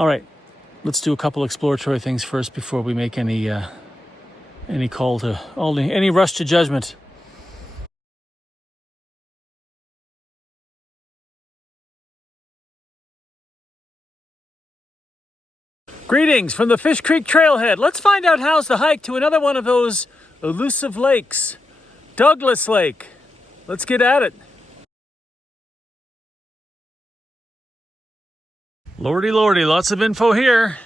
All right, let's do a couple exploratory things first before we make any call to any rush to judgment. Greetings from the Fish Creek Trailhead. Let's find out how's the hike to another one of those elusive lakes, Douglas Lake. Let's get at it. Lordy, lordy, lots of info here.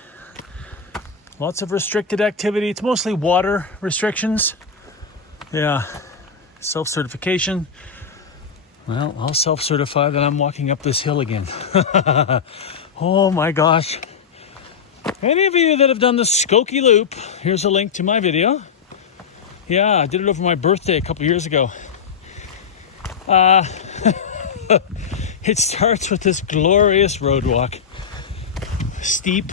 Lots of restricted activity. It's mostly water restrictions. Yeah, self-certification. Well, I'll self-certify that I'm walking up this hill again. Oh my gosh. Any of you that have done the Skoki Loop, here's a link to my video. Yeah, I did it over my birthday a couple years ago. It starts with this glorious road walk. Steep,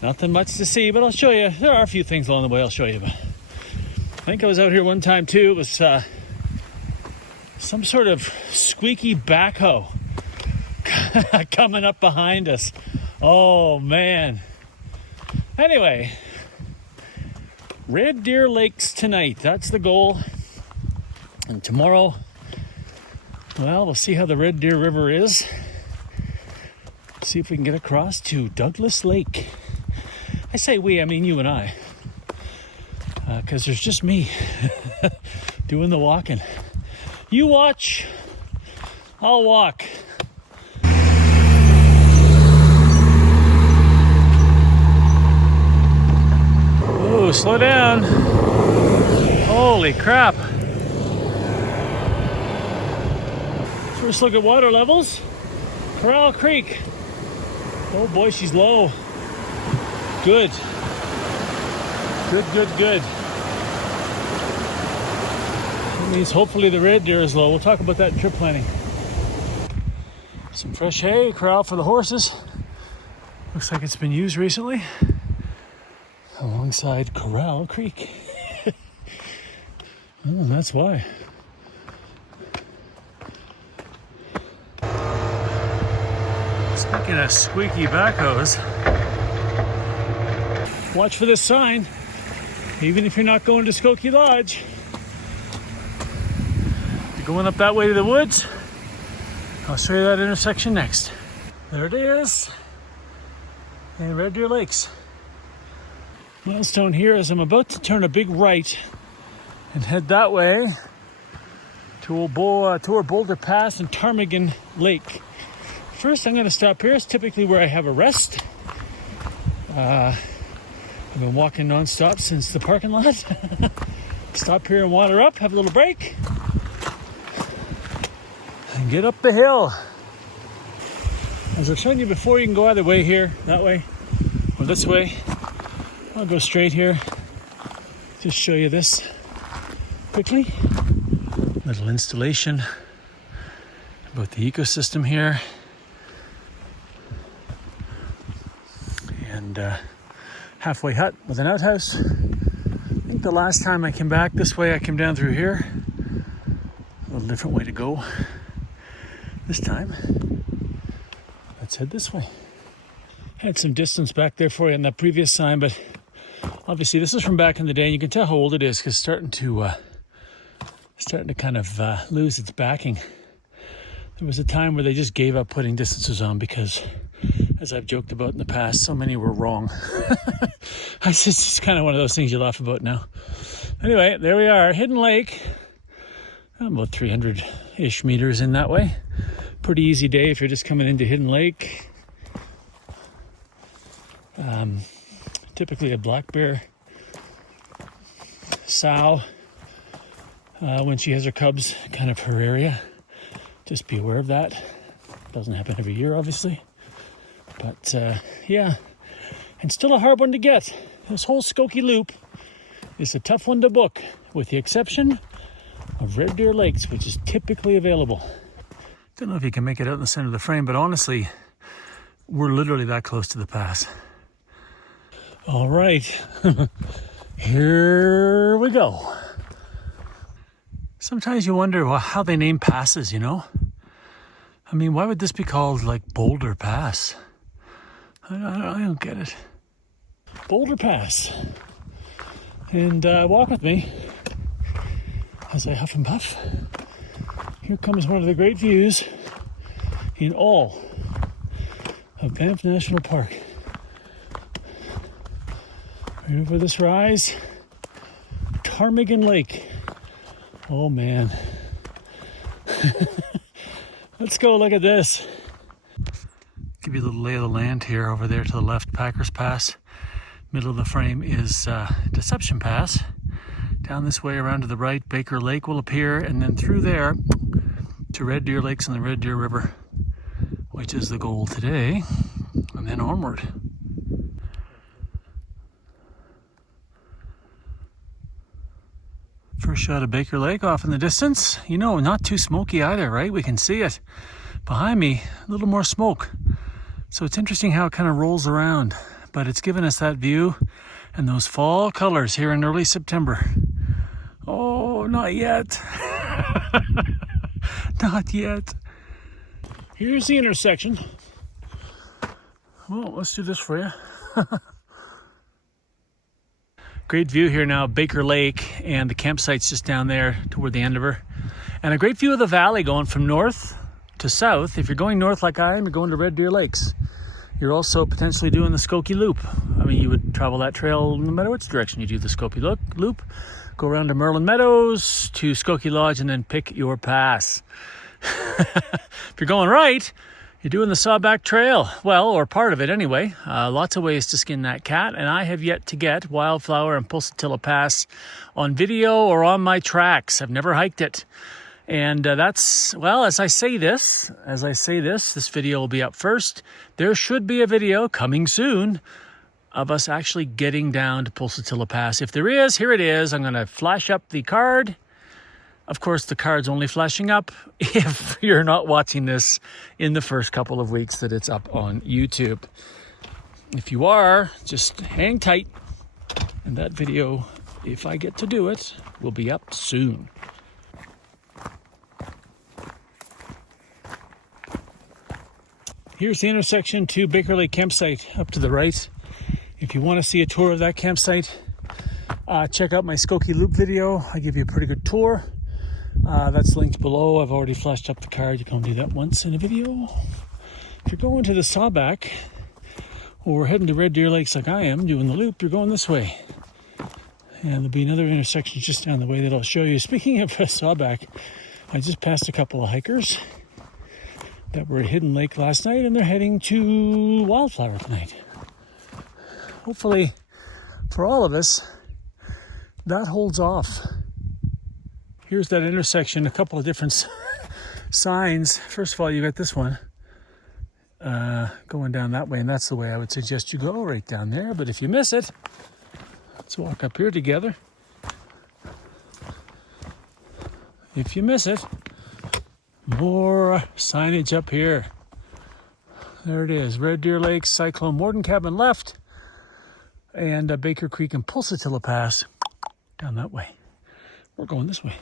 nothing much to see, but I'll show you. There are a few things along the way I'll show you. But I think I was out here one time too. It was some sort of squeaky backhoe coming up behind us. Oh man. Anyway, Red Deer Lakes tonight. That's the goal. And tomorrow, well, we'll see how the Red Deer River is. See if we can get across to Douglas Lake. I say we, I mean you and I. Because there's just me doing the walking. You watch, I'll walk. Ooh, slow down. Holy crap. First look at water levels. Corral Creek. Oh boy, she's low. Good. Good. That means hopefully the red deer is low. We'll talk about that in trip planning. Some fresh hay, corral for the horses. Looks like it's been used recently. Alongside Corral Creek. Oh, that's why. Speaking of squeaky backhoes, watch for this sign, even if you're not going to Skoki Lodge. You're going up that way to the woods. I'll show you that intersection next. There it is. And Red Deer Lakes. Milestone here is I'm about to turn a big right and head that way to Boulder Pass and Ptarmigan Lake. First, I'm going to stop here. It's typically where I have a rest. I've been walking non-stop since the parking lot. Stop here and water up, have a little break, and get up the hill. As I've shown you before, you can go either way here, that way, or this way. I'll go straight here. Just show you this quickly. Little installation about the ecosystem here. And halfway hut with an outhouse. I think the last time I came back this way, I came down through here. A little different way to go. This time, let's head this way. Had some distance back there for you on that previous sign, but obviously this is from back in the day, and you can tell how old it is because starting to kind of lose its backing. There was a time where they just gave up putting distances on because, as I've joked about in the past, so many were wrong. It's just kind of one of those things you laugh about now. Anyway, there we are, Hidden Lake. About 300-ish meters in that way. Pretty easy day if you're just coming into Hidden Lake. Typically a black bear sow when she has her cubs, kind of her area. Just be aware of that. Doesn't happen every year, obviously. But yeah, and still a hard one to get. This whole Skoki Loop is a tough one to book, with the exception of Red Deer Lakes, which is typically available. Don't know if you can make it out in the center of the frame, but honestly, we're literally that close to the pass. All right, here we go. Sometimes you wonder how they name passes, you know? I mean, why would this be called like Boulder Pass? I don't get it. Boulder Pass. And walk with me as I huff and puff. Here comes one of the great views in all of Banff National Park. Right over this rise, Ptarmigan Lake. Oh man. Let's go look at this. Give you a little lay of the land here. Over there to the left, Packers Pass. Middle of the frame is Deception Pass. Down this way around to the right, Baker Lake will appear, and then through there to Red Deer Lakes and the Red Deer River, which is the goal today, and then onward. First shot of Baker Lake off in the distance. You know, not too smoky either, right? We can see it. Behind me, a little more smoke. So it's interesting how it kind of rolls around, but it's given us that view and those fall colors here in early September. Oh, not yet. Not yet. Here's the intersection. Well, let's do this for you. Great view here now, Baker Lake, and the campsite's just down there toward the end of her. And a great view of the valley going from north to south. If you're going north like I am, you're going to Red Deer Lakes. You're also potentially doing the Skoki Loop. I mean, you would travel that trail no matter which direction you do the Skoki Loop. Go around to Merlin Meadows, to Skoki Lodge, and then pick your pass. If you're going right, you're doing the Sawback Trail. Well, or part of it anyway. Lots of ways to skin that cat, and I have yet to get Wildflower and Pulsatilla Pass on video or on my tracks. I've never hiked it. And that's, well, as I say this, this video will be up first. There should be a video coming soon of us actually getting down to Pulsatilla Pass. If there is, here it is. I'm going to flash up the card. Of course, the card's only flashing up if you're not watching this in the first couple of weeks that it's up on YouTube. If you are, just hang tight. And that video, if I get to do it, will be up soon. Here's the intersection to Baker Lake campsite up to the right. If you want to see a tour of that campsite, check out my Skoki Loop video. I give you a pretty good tour. That's linked below. I've already flashed up the card. You can do that once in a video. If you're going to the Sawback, or heading to Red Deer Lakes like I am, doing the loop, you're going this way. And there'll be another intersection just down the way that I'll show you. Speaking of Sawback, I just passed a couple of hikers that were at Hidden Lake last night, and they're heading to Wildflower tonight. Hopefully, for all of us, that holds off. Here's that intersection, a couple of different signs. First of all, you got this one going down that way, and that's the way I would suggest you go, right down there. But if you miss it, let's walk up here together. If you miss it, more signage up here. There it is, Red Deer Lakes, Cyclone Morden Cabin left, and Baker Creek and Pulsatilla Pass down that way. We're going this way.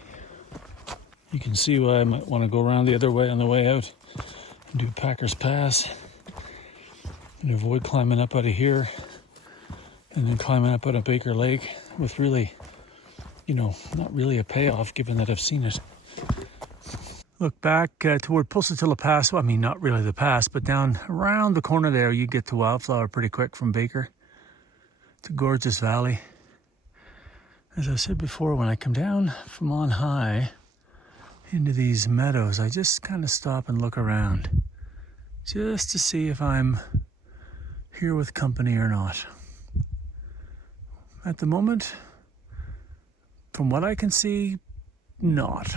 You can see why I might want to go around the other way on the way out and do Packers Pass and avoid climbing up out of here and then climbing up out of Baker Lake with really, not really a payoff given that I've seen it. Look back toward Pulsatilla Pass. Well, I mean, not really the pass, but down around the corner there, you get to Wildflower pretty quick from Baker. It's a gorgeous valley. As I said before, when I come down from on high into these meadows, I just kind of stop and look around just to see if I'm here with company or not. At the moment, from what I can see, not.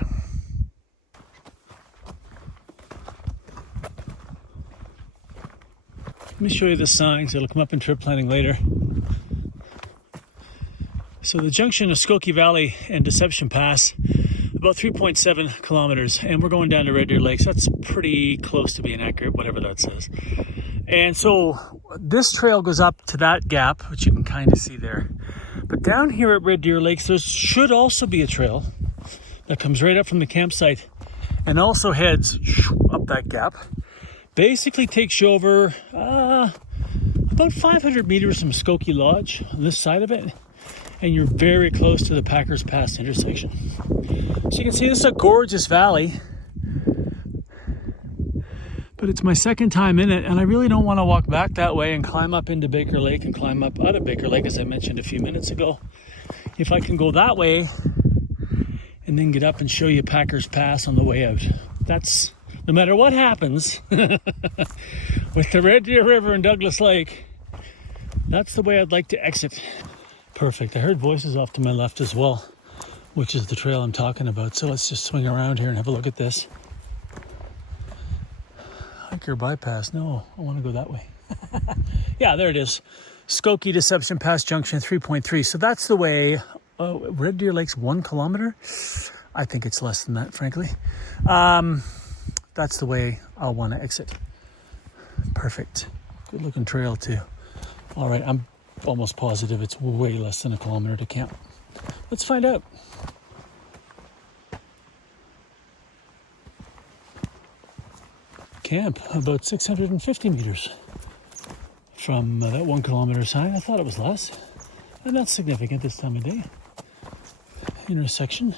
Let me show you the signs. It'll come up in trip planning later. So the junction of Skoki Valley and Deception Pass, about 3.7 kilometers, and we're going down to Red Deer Lakes. That's pretty close to being accurate, whatever that says. And so this trail goes up to that gap, which you can kind of see there. But down here at Red Deer Lakes, there should also be a trail that comes right up from the campsite and also heads up that gap. Basically takes you over about 500 meters from Skoki Lodge on this side of it, and you're very close to the Packers Pass intersection. So you can see this is a gorgeous valley, but it's my second time in it, and I really don't want to walk back that way and climb up into Baker Lake and climb up out of Baker Lake, as I mentioned a few minutes ago. If I can go that way and then get up and show you Packers Pass on the way out. That's, no matter what happens with the Red Deer River and Douglas Lake, that's the way I'd like to exit. Perfect. I heard voices off to my left as well, which is the trail I'm talking about. So let's just swing around here and have a look at this. Hiker bypass. No, I want to go that way. Yeah, there it is. Skoki Deception Pass Junction 3.3. So that's the way. Red Deer Lake's 1 kilometer. I think it's less than that, frankly. That's the way I'll want to exit. Perfect. Good looking trail too. All right, I'm almost positive it's way less than 1 kilometer to camp. Let's find out. Camp about 650 meters from that 1 kilometer sign. I thought it was less. And that's significant this time of day. Intersection.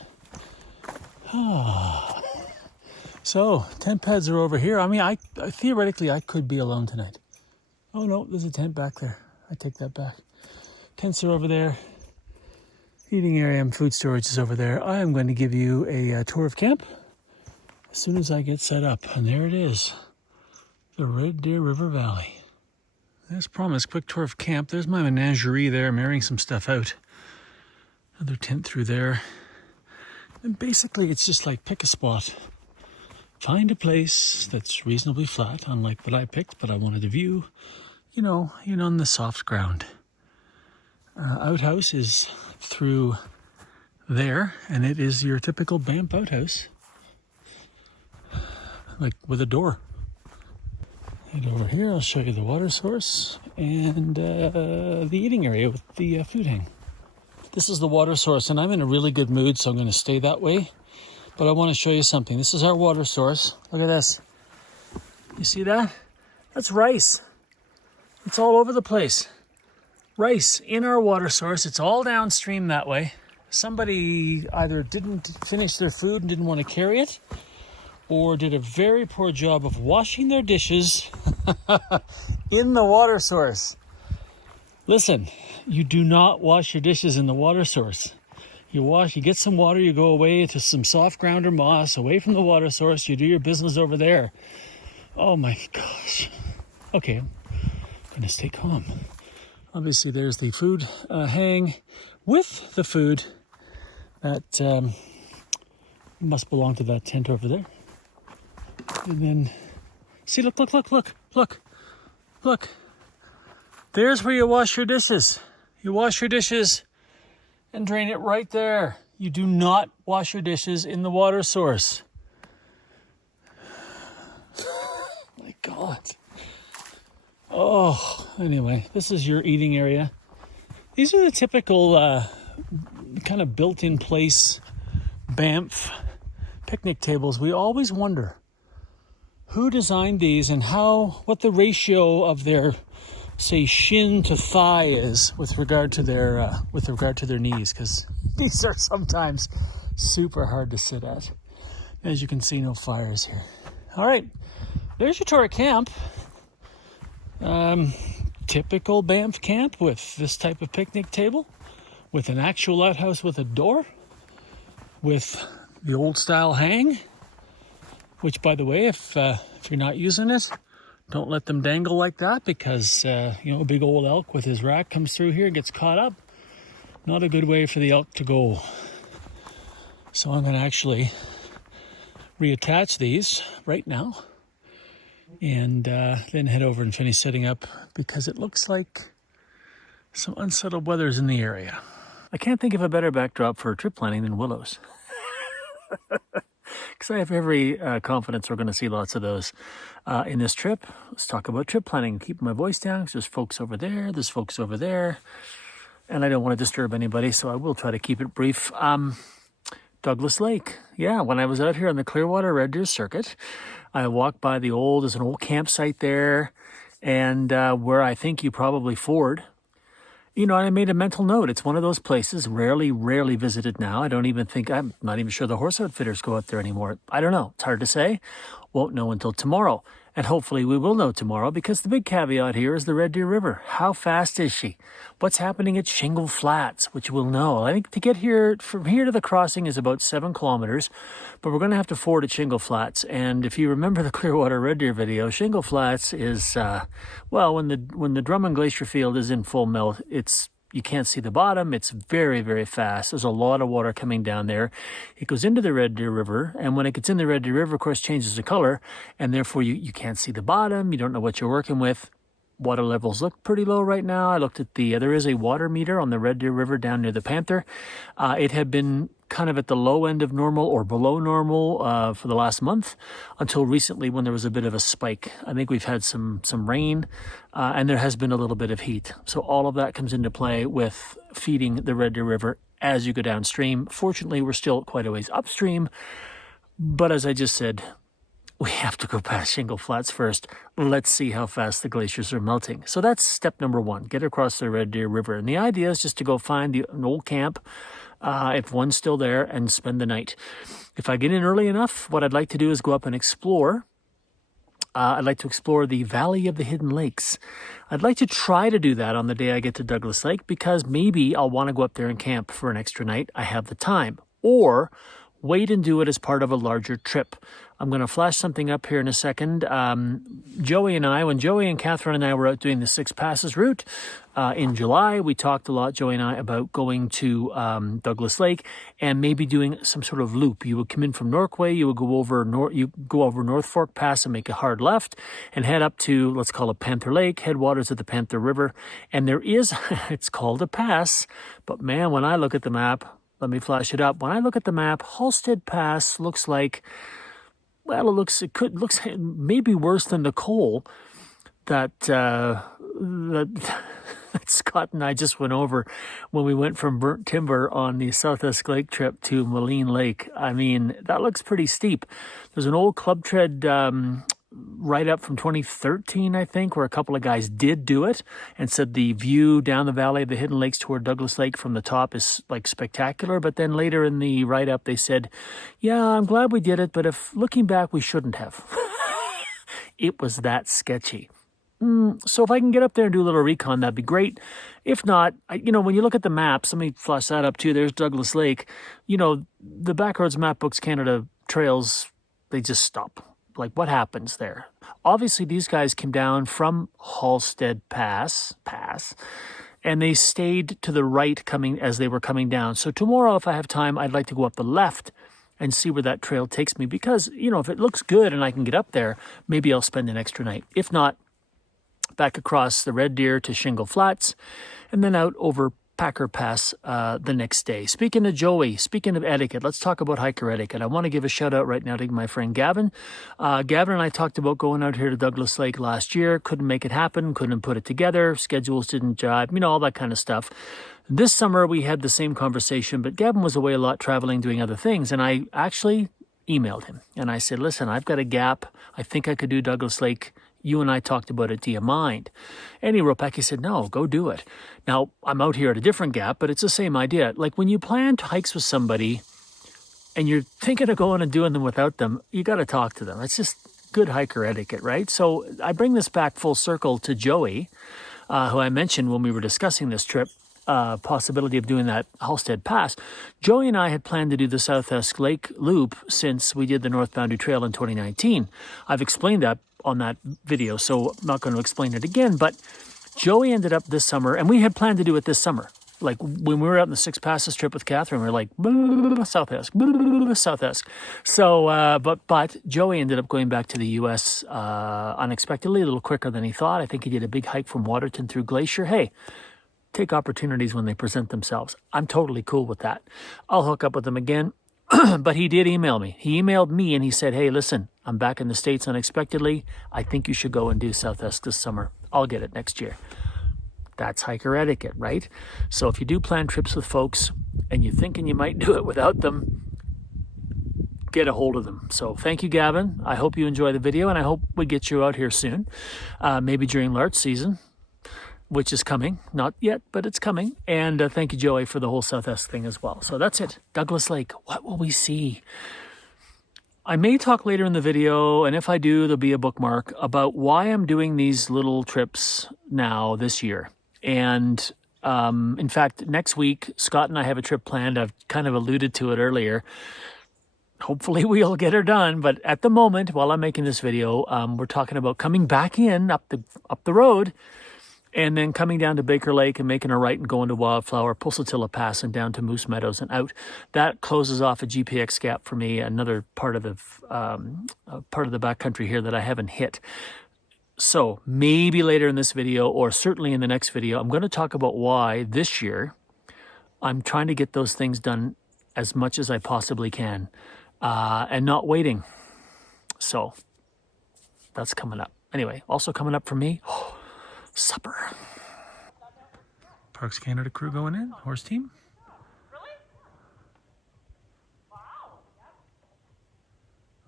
So tent pads are over here. I mean, I theoretically I could be alone tonight. Oh no, there's a tent back there. I take that back. Tents are over there. Eating area and food storage is over there. I am going to give you a tour of camp as soon as I get set up. And there it is, the Red Deer River Valley. As promised, quick tour of camp. There's my menagerie there. I'm airing some stuff out. Another tent through there. And basically it's just like pick a spot. Find a place that's reasonably flat, unlike what I picked, but I wanted a view, you know, on the soft ground. Outhouse is through there, and it is your typical Banff outhouse, like with a door. Head over here, I'll show you the water source and the eating area with the food hang. This is the water source, and I'm in a really good mood, so I'm going to stay that way. But I want to show you something. This is our water source. Look at this. You see that? That's rice. It's all over the place. Rice in our water source. It's all downstream that way. Somebody either didn't finish their food and didn't want to carry it, or did a very poor job of washing their dishes in the water source. Listen, you do not wash your dishes in the water source. You get some water, you go away to some soft ground or moss, away from the water source, you do your business over there. Oh my gosh. Okay, I'm gonna stay calm. Obviously there's the food hang with the food that must belong to that tent over there. And then, see, look. There's where you wash your dishes. You wash your dishes and drain it right there. You do not wash your dishes in the water source. My God. Oh, anyway, this is your eating area. These are the typical kind of built-in place Banff picnic tables. We always wonder who designed these and what the ratio of their, say, shin to thigh is with regard to their knees, because these are sometimes super hard to sit at. As you can see, no fires here. All right, there's your tour of camp. Typical Banff camp with this type of picnic table, with an actual outhouse with a door, with the old style hang, which, by the way, if you're not using it, don't let them dangle like that, because a big old elk with his rack comes through here, gets caught up. Not a good way for the elk to go. So I'm going to actually reattach these right now and then head over and finish setting up, because it looks like some unsettled weather's in the area. I can't think of a better backdrop for trip planning than willows. Because I have every confidence we're going to see lots of those in this trip. Let's talk about trip planning. Keep my voice down, because there's folks over there, there's folks over there, and I don't want to disturb anybody, so I will try to keep it brief. Douglas Lake. Yeah, when I was out here on the Clearwater Red Deer Circuit, I walked by there's an old campsite there, and where I think you probably ford. You know, I made a mental note. It's one of those places rarely visited now. I'm not even sure the horse outfitters go out there anymore. I don't know. It's hard to say. Won't know until tomorrow. And hopefully we will know tomorrow, because the big caveat here is the Red Deer River. How fast is she? What's happening at Shingle Flats, which we'll know. I think to get here, from here to the crossing is about 7 kilometers, but we're going to have to ford at Shingle Flats. And if you remember the Clearwater Red Deer video, Shingle Flats is, when the Drummond Glacier Field is in full melt, you can't see the bottom. It's very fast. There's a lot of water coming down there. It goes into the Red Deer River, and when it gets in the Red Deer River, of course, changes the color, and therefore you can't see the bottom. You don't know what you're working with. Water levels look pretty low right now. I looked at there is a water meter on the Red Deer River down near the Panther. It had been kind of at the low end of normal or below normal for the last month, until recently when there was a bit of a spike. I think we've had some rain, and there has been a little bit of heat. So all of that comes into play with feeding the Red Deer River as you go downstream. Fortunately, we're still quite a ways upstream, but as I just said, we have to go past Shingle Flats first. Let's see how fast the glaciers are melting. So that's step number 1, get across the Red Deer River. And the idea is just to go find an old camp, if one's still there, and spend the night. If I get in early enough, what I'd like to do is go up and explore. I'd like to explore the Valley of the Hidden Lakes. I'd like to try to do that on the day I get to Douglas Lake, because maybe I'll want to go up there and camp for an extra night. I have the time. Or wait and do it as part of a larger trip. I'm going to flash something up here in a second. When Joey and Catherine and I were out doing the Six Passes route in July, we talked a lot, Joey and I, about going to Douglas Lake and maybe doing some sort of loop. You would come in from Norquay, you would go over North Fork Pass and make a hard left and head up to, let's call it Panther Lake, headwaters of the Panther River. And there is, it's called a pass, but man, when I look at the map, let me flash it up. When I look at the map, Halstead Pass looks like, well, it looks maybe worse than the coal that Scott and I just went over when we went from Burnt Timber on the Southwest Lake trip to Moline Lake. I mean, that looks pretty steep. There's an old club tread right up from 2013, I think, where a couple of guys did do it and said the view down the Valley of the Hidden Lakes toward Douglas Lake from the top is like spectacular. But then later in the write-up, they said, yeah, I'm glad we did it, but if looking back, we shouldn't have. It was that sketchy. So if I can get up there and do a little recon, that'd be great. If not, when you look at the maps, let me flash that up too. There's Douglas Lake. The Backroads Mapbooks Canada trails, they just stop. Like, what happens there? Obviously, these guys came down from Halstead Pass, and they stayed to the right as they were coming down. So tomorrow, if I have time, I'd like to go up the left and see where that trail takes me, because, if it looks good and I can get up there, maybe I'll spend an extra night. If not, back across the Red Deer to Shingle Flats, and then out over Packer Pass the next day. Speaking of Joey, speaking of etiquette, let's talk about hiker etiquette. I want to give a shout out right now to my friend Gavin. Gavin and I talked about going out here to Douglas Lake last year. Couldn't make it happen, couldn't put it together, schedules didn't jive, all that kind of stuff. This summer we had the same conversation, but Gavin was away a lot traveling, doing other things, and I actually emailed him and I said, listen, I've got a gap. I think I could do Douglas Lake. You and I talked about it. Do you mind? And he wrote back. He said, no, go do it. Now, I'm out here at a different gap, but it's the same idea. Like when you plan hikes with somebody and you're thinking of going and doing them without them, you got to talk to them. It's just good hiker etiquette, right? So I bring this back full circle to Joey, who I mentioned when we were discussing this trip, possibility of doing that Halstead Pass. Joey and I had planned to do the Southwest Lake Loop since we did the North Boundary Trail in 2019. I've explained that on that video, so I'm not going to explain it again, but Joey ended up this summer, and we had planned to do it this summer. Like when we were out on the Six Passes trip with Catherine, we were like, Southwest. So, but Joey ended up going back to the U.S. Unexpectedly, a little quicker than he thought. I think he did a big hike from Waterton through Glacier. Hey, take opportunities when they present themselves. I'm totally cool with that. I'll hook up with him again. But he did email me. He emailed me and he said, hey, listen, I'm back in the States unexpectedly. I think you should go and do Southwest this summer. I'll get it next year. That's hiker etiquette, right? So if you do plan trips with folks and you're thinking you might do it without them, get a hold of them. So thank you, Gavin. I hope you enjoy the video, and I hope we get you out here soon, maybe during larch season, which is coming. Not yet, but it's coming. And thank you, Joey, for the whole South-Est thing as well. So that's it. Douglas Lake, what will we see? I may talk later in the video, and if I do, there'll be a bookmark about why I'm doing these little trips now this year. And in fact, next week, Scott and I have a trip planned. I've kind of alluded to it earlier. Hopefully we'll get her done. But at the moment, while I'm making this video, we're talking about coming back in up the road, and then coming down to Baker Lake and making a right and going to Wildflower, Pulsatilla Pass, and down to Moose Meadows and out. That closes off a GPX gap for me, another part of the backcountry here that I haven't hit. So maybe later in this video, or certainly in the next video, I'm going to talk about why this year I'm trying to get those things done as much as I possibly can, and not waiting. So that's coming up. Anyway, also coming up for me, supper. Parks Canada crew going in, horse team. Really? Wow.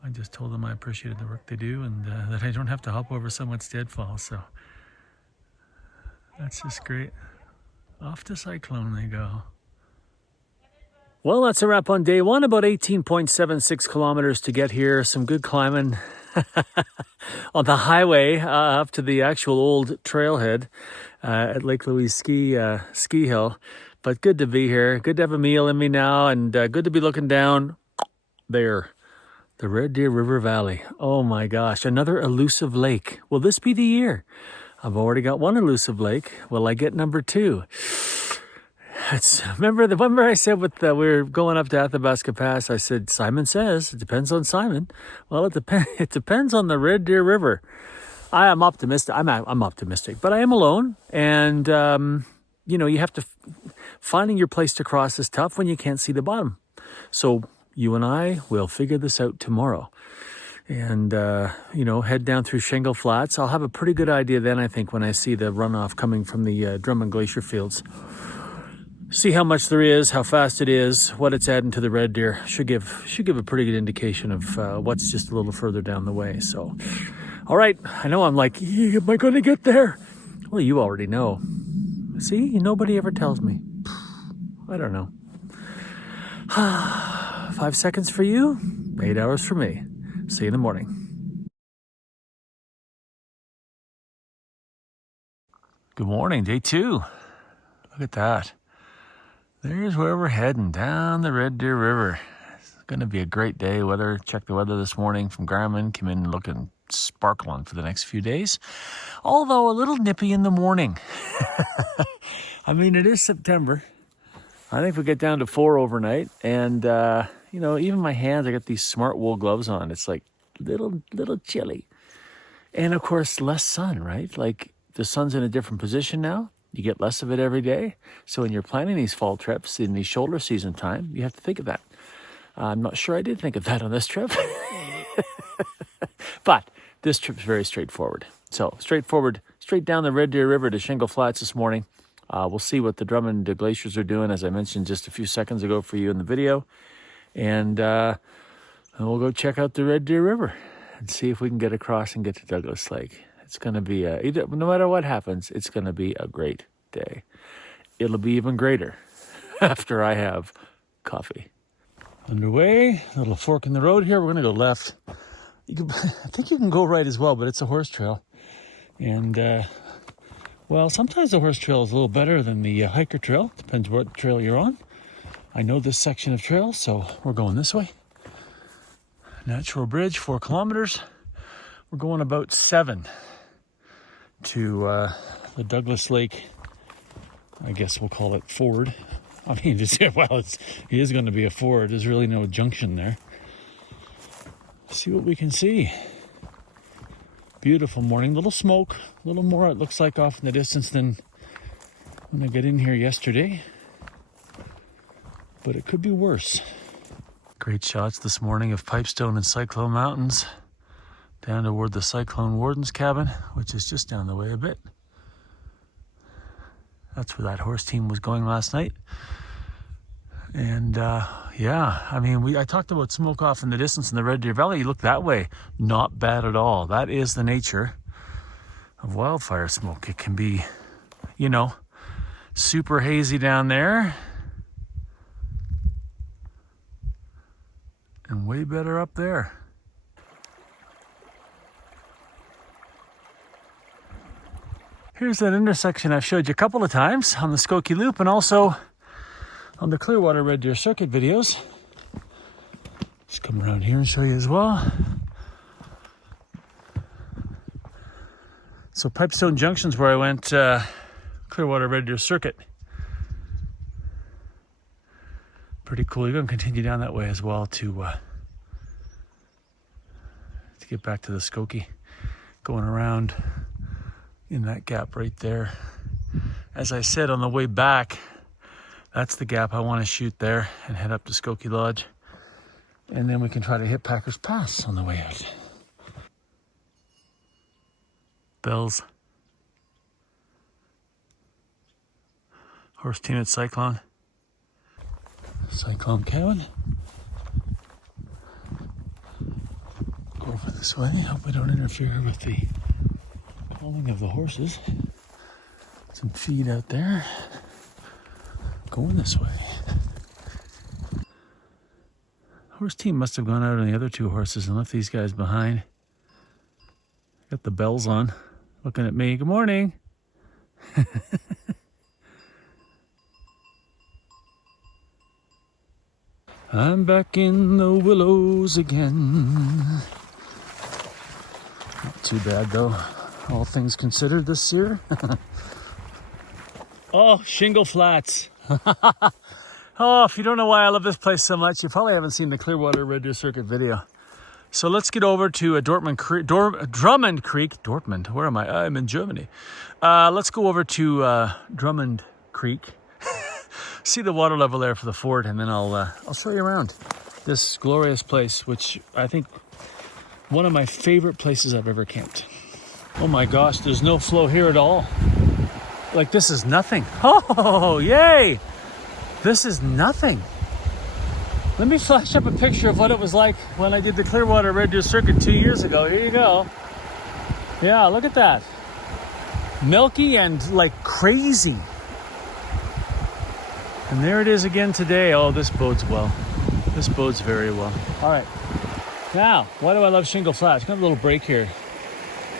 I just told them I appreciated the work they do, and that I don't have to hop over someone's deadfall, so that's just great. Off to Cyclone they go. Well, that's a wrap on day one. About 18.76 kilometers to get here. Some good climbing on the highway up to the actual old trailhead at Lake Louise ski hill. But good to be here. Good to have a meal in me now, and good to be looking down there. The Red Deer River Valley. Oh my gosh, another elusive lake. Will this be the year? I've already got one elusive lake. Will I get number 2? Remember I said we were going up to Athabasca Pass, I said, Simon says, it depends on Simon. Well, it depends on the Red Deer River. I am optimistic. I'm optimistic, but I am alone. And, you have to, finding your place to cross is tough when you can't see the bottom. So you and I will figure this out tomorrow. And, head down through Shingle Flats. I'll have a pretty good idea then, I think, when I see the runoff coming from the Drummond Glacier fields. See how much there is, how fast it is, what it's adding to the Red Deer. Should give a pretty good indication of what's just a little further down the way. So, all right, I know I'm like, am I going to get there? Well, you already know. See, nobody ever tells me. I don't know. 5 seconds for you, 8 hours for me. See you in the morning. Good morning, day 2. Look at that. There's where we're heading, down the Red Deer River. It's going to be a great day. Checked the weather this morning from Garmin. Came in looking sparkling for the next few days. Although a little nippy in the morning. I mean, it is September. I think we get down to 4 overnight. And, even my hands, I got these smart wool gloves on. It's like little chilly. And, of course, less sun, right? Like the sun's in a different position now. You get less of it every day. So when you're planning these fall trips in the shoulder season time, you have to think of that. I'm not sure I did think of that on this trip. But this trip's very straightforward. So straightforward, straight down the Red Deer River to Shingle Flats this morning. We'll see what the Drummond glaciers are doing, as I mentioned just a few seconds ago for you in the video. And we'll go check out the Red Deer River and see if we can get across and get to Douglas Lake. It's going to be, no matter what happens, it's going to be a great day. It'll be even greater after I have coffee. Underway, a little fork in the road here. We're going to go left. I think you can go right as well, but it's a horse trail. And, sometimes the horse trail is a little better than the hiker trail. Depends what trail you're on. I know this section of trail, so we're going this way. Natural bridge, 4 kilometers. We're going about 7 to the Douglas Lake, I guess we'll call it ford. I mean, it is going to be a ford. There's really no junction there. See what we can see. Beautiful morning. Little smoke, a little more it looks like off in the distance than when I got in here yesterday. But it could be worse. Great shots this morning of Pipestone and Cyclone Mountains. Down toward the Cyclone Warden's cabin, which is just down the way a bit. That's where that horse team was going last night. And yeah, I mean, I talked about smoke off in the distance in the Red Deer Valley. You look that way, not bad at all. That is the nature of wildfire smoke. It can be, you know, super hazy down there and way better up there. Here's that intersection I've showed you a couple of times on the Skoki Loop and also on the Clearwater Red Deer Circuit videos. Just come around here and show you as well. So Pipestone Junction's where I went Clearwater Red Deer Circuit. Pretty cool. You're going to continue down that way as well to get back to the Skoki. Going around in that gap right there. As I said on the way back, that's the gap I want to shoot there and head up to Skoki Lodge. And then we can try to hit Packers Pass on the way out. Bells. Horse team at Cyclone. Cyclone cabin. Go over this way. Hope we don't interfere with the calling of the horses. Some feed out there. Going this way. Horse team must have gone out on the other two horses and left these guys behind. Got the bells on, looking at me. Good morning. I'm back in the willows again. Not too bad though, all things considered this year. Oh, Shingle Flats. Oh, if you don't know why I love this place so much, you probably haven't seen the Clearwater Red Deer Circuit video. So let's get over to Drummond Creek. Dortmund, where am I? I'm in Germany. Let's go over to Drummond Creek. See the water level there for the fort, and then I'll show you around this glorious place, which I think one of my favorite places I've ever camped. Oh my gosh, there's no flow here at all. Like, this is nothing. Oh, yay! This is nothing. Let me flash up a picture of what it was like when I did the Clearwater Red Deer Circuit 2 years ago. Here you go. Yeah, look at that. Milky and like crazy. And there it is again today. Oh, this bodes well. This bodes very well. All right. Now, why do I love Shingle Flats? Got a little break here.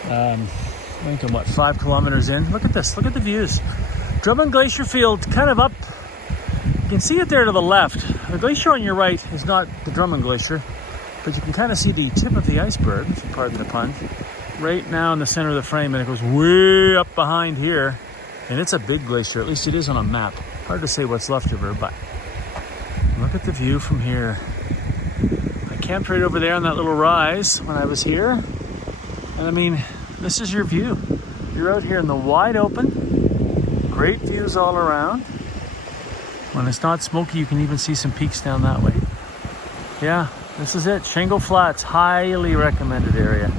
I think I'm, 5 kilometers in. Look at this. Look at the views. Drummond Glacier Field, kind of up. You can see it there to the left. The glacier on your right is not the Drummond Glacier, but you can kind of see the tip of the iceberg, if you pardon the pun, right now in the center of the frame, and it goes way up behind here. And it's a big glacier, at least it is on a map. Hard to say what's left of her, but look at the view from here. I camped right over there on that little rise when I was here. And I mean, this is your view. You're out here in the wide open, great views all around. When it's not smoky, you can even see some peaks down that way. Yeah, this is it. Shingle Flats, highly recommended area.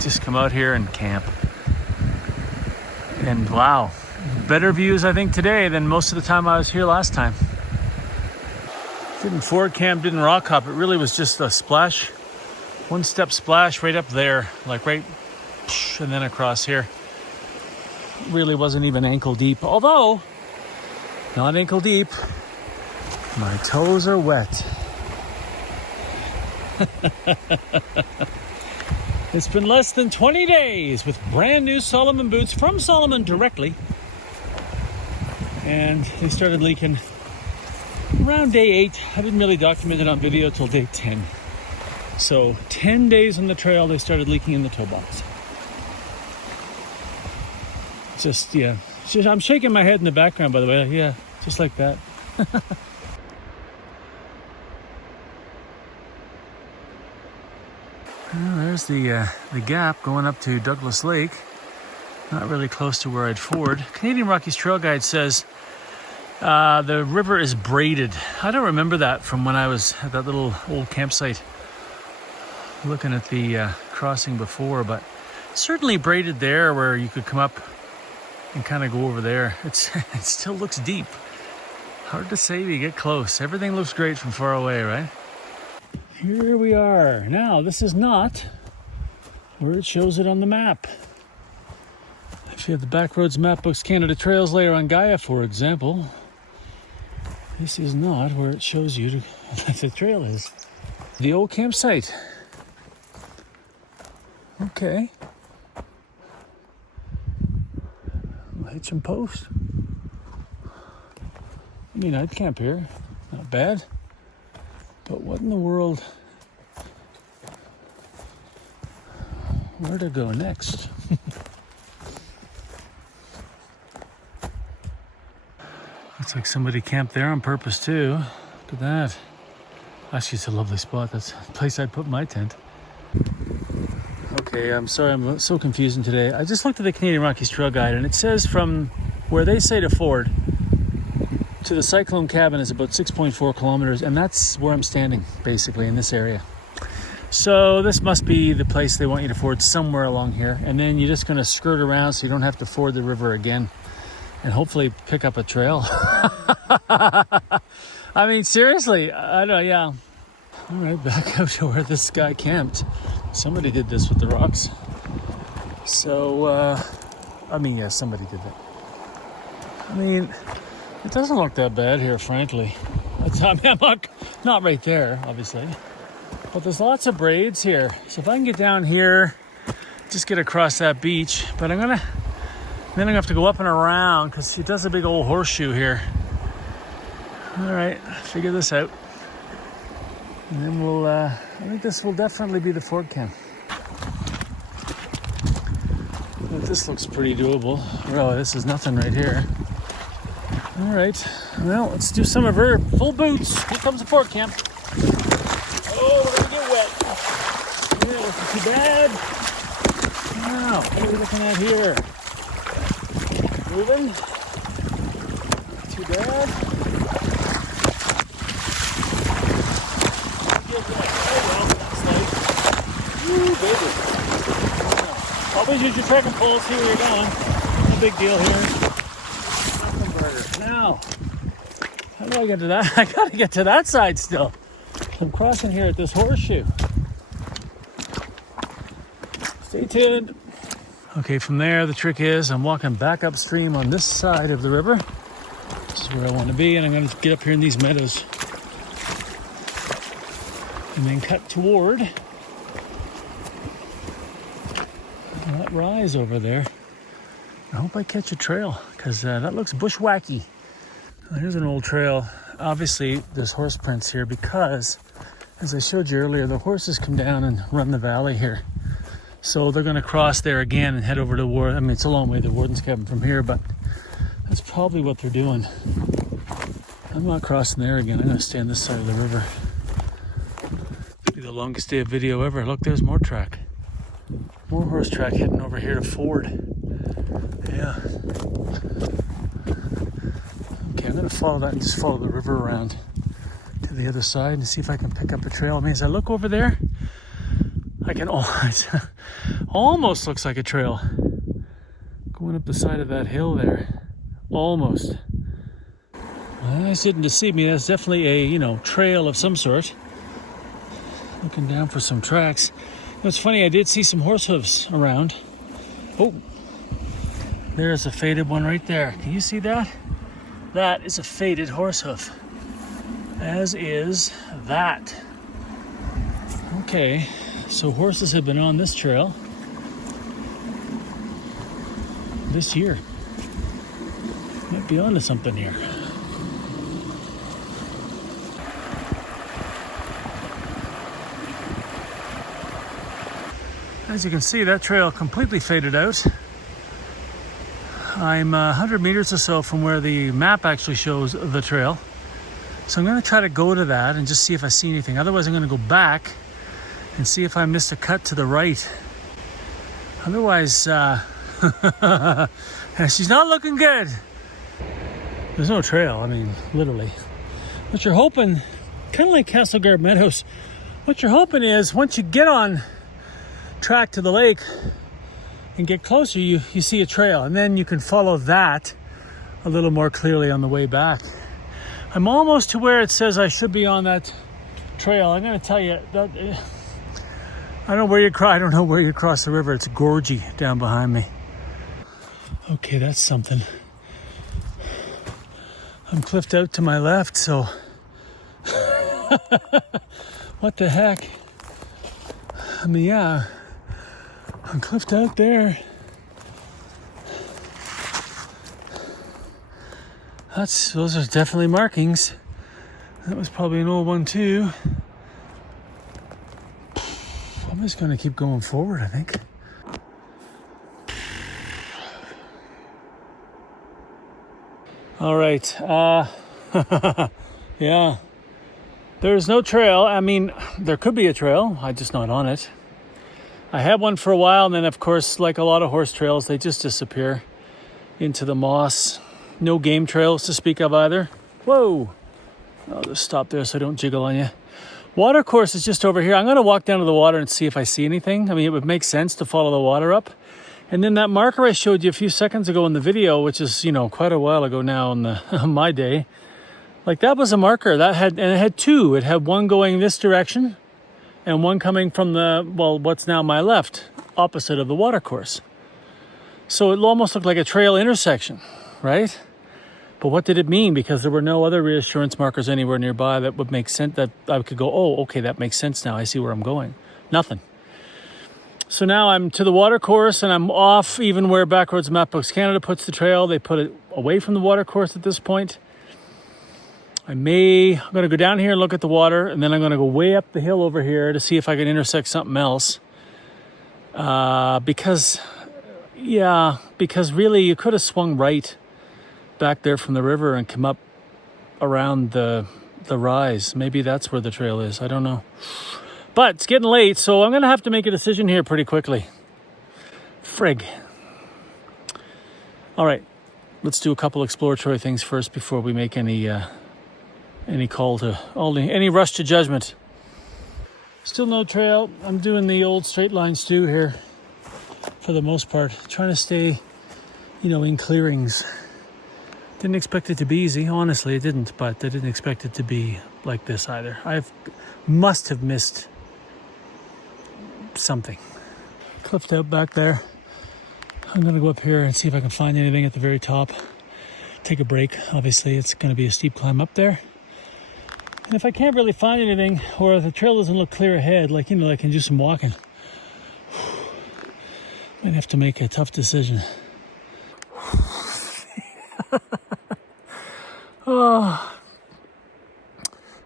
Just come out here and camp. And wow, better views I think today than most of the time I was here last time. Didn't forward camp, didn't rock hop. It really was just a splash, one step splash right up there, like right, and then across here. Really wasn't even ankle deep, although not ankle deep. My toes are wet. It's been less than 20 days with brand new Salomon boots from Salomon directly. And they started leaking around day 8. I didn't really document it on video till day 10. So 10 days on the trail, they started leaking in the toe box. Just, yeah. I'm shaking my head in the background, by the way. Yeah, just like that. Well, there's the gap going up to Douglas Lake. Not really close to where I'd ford. Canadian Rockies Trail Guide says the river is braided. I don't remember that from when I was at that little old campsite looking at the crossing before, but certainly braided there where you could come up and kind of go over there. It still looks deep. Hard to say we get close. Everything looks great from far away, right? Here we are. Now, this is not where it shows it on the map. If you have the Backroads Mapbooks Canada Trails layer on Gaia, for example, this is not where it shows you that the trail is. The old campsite. Okay. Hitch and post. I mean, I'd camp here. Not bad. But what in the world? Where to go next? Looks like somebody camped there on purpose too. Look at that. Actually, it's a lovely spot. That's the place I'd put my tent. Okay, I'm sorry, I'm so confusing today. I just looked at the Canadian Rockies Trail Guide and it says from where they say to ford to the Cyclone Cabin is about 6.4 kilometers, and that's where I'm standing, basically, in this area. So this must be the place they want you to ford, somewhere along here, and then you're just going to skirt around so you don't have to ford the river again, and hopefully pick up a trail. I mean, seriously, I don't know, yeah. All right, back out to where this guy camped. Somebody did this with the rocks. So, I mean, yeah, somebody did that. I mean, it doesn't look that bad here, frankly. I'm not right there, obviously. But there's lots of braids here. So if I can get down here, just get across that beach. But then I'm gonna have to go up and around because it does a big old horseshoe here. All right, figure this out. And then we'll, I think this will definitely be the Ford camp. But this looks pretty doable. Really, this is nothing right here. All right, well, let's do some of her full boots. Here comes the Ford camp. Oh, we're gonna get wet. Yeah, looking too bad. Wow, what are we looking at here? Moving. Not too bad. Woo, baby. Always use your trekking pole, see where you're going. No big deal here. Now, how do I get to that? I gotta get to that side still. I'm crossing here at this horseshoe. Stay tuned. Okay, from there, the trick is I'm walking back upstream on this side of the river. This is where I want to be, and I'm going to get up here in these meadows. And then cut toward that rise over there. I hope I catch a trail, because that looks bushwhacky. Here's an old trail. Obviously, there's horse prints here because, as I showed you earlier, the horses come down and run the valley here. So they're going to cross there again and head over to Ward. I mean, it's a long way to Warden's Cabin from here, but that's probably what they're doing. I'm not crossing there again. I'm going to stay on this side of the river. It'll be the longest day of video ever. Look, there's more track. More horse track heading over here to Ford. Yeah. Okay, I'm going to follow that and just follow the river around to the other side and see if I can pick up a trail. I mean, as I look over there, I can almost looks like a trail going up the side of that hill there. Almost. Well, I didn't deceive me. That's definitely a, trail of some sort. Looking down for some tracks. It's funny, I did see some horse hooves around. Oh, there's a faded one right there. Can you see that? That is a faded horse hoof. As is that. Okay, so horses have been on this trail this year. Might be onto something here. As you can see, that trail completely faded out. I'm 100 meters or so from where the map actually shows the trail. So I'm going to try to go to that and just see if I see anything. Otherwise, I'm going to go back and see if I missed a cut to the right. Otherwise, she's not looking good. There's no trail, I mean, literally. What you're hoping, kind of like Castlegar Meadows, what you're hoping is once you get on track to the lake and get closer, you see a trail, and then you can follow that a little more clearly on the way back. I'm almost to where it says I should be on that trail. I'm going to tell you that I don't know where you cross the river. It's gorgy down behind me. Okay, that's something. I'm cliffed out to my left, so what the heck? I mean, yeah, I'm cliffed out there. Those are definitely markings. That was probably an old one too. I'm just gonna keep going forward, I think. All right, yeah. There's no trail. I mean, there could be a trail. I'm just not on it. I had one for a while, and then of course, like a lot of horse trails, they just disappear into the moss. No game trails to speak of either. Whoa! I'll just stop there so I don't jiggle on you. Water course is just over here. I'm going to walk down to the water and see if I see anything. I mean, it would make sense to follow the water up. And then that marker I showed you a few seconds ago in the video, which is, quite a while ago now on my day. Like, that was a marker. It had two. It had one going this direction and one coming from what's now my left, opposite of the water course. So it almost looked like a trail intersection, right? But what did it mean? Because there were no other reassurance markers anywhere nearby that would make sense, that I could go, oh, okay, that makes sense now. I see where I'm going. Nothing. So now I'm to the water course and I'm off even where Backroads Mapbooks Canada puts the trail. They put it away from the water course at this point. I'm going to go down here and look at the water, and then I'm going to go way up the hill over here to see if I can intersect something else. Because really you could have swung right back there from the river and come up around the rise. Maybe that's where the trail is. I don't know. But it's getting late, so I'm going to have to make a decision here pretty quickly. Frig. All right. Let's do a couple exploratory things first before we make any rush to judgment. Still no trail. I'm doing the old straight line stew here for the most part. Trying to stay, in clearings. Didn't expect it to be easy. Honestly, it didn't, but I didn't expect it to be like this either. Must have missed something. Cliffed out back there. I'm going to go up here and see if I can find anything at the very top. Take a break. Obviously, it's going to be a steep climb up there. And if I can't really find anything, or if the trail doesn't look clear ahead, I can do some walking. Might have to make a tough decision. Oh,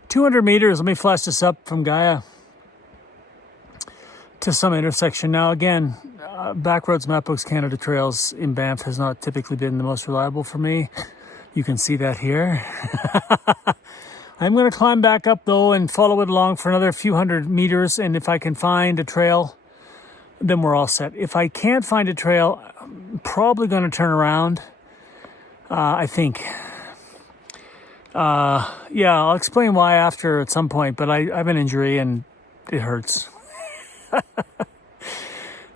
200 meters. Let me flash this up from Gaia to some intersection. Now, again, Backroads Mapbooks Canada trails in Banff has not typically been the most reliable for me. You can see that here. I'm going to climb back up, though, and follow it along for another few hundred meters. And if I can find a trail, then we're all set. If I can't find a trail, I'm probably going to turn around, I think. I'll explain why after at some point, but I have an injury and it hurts.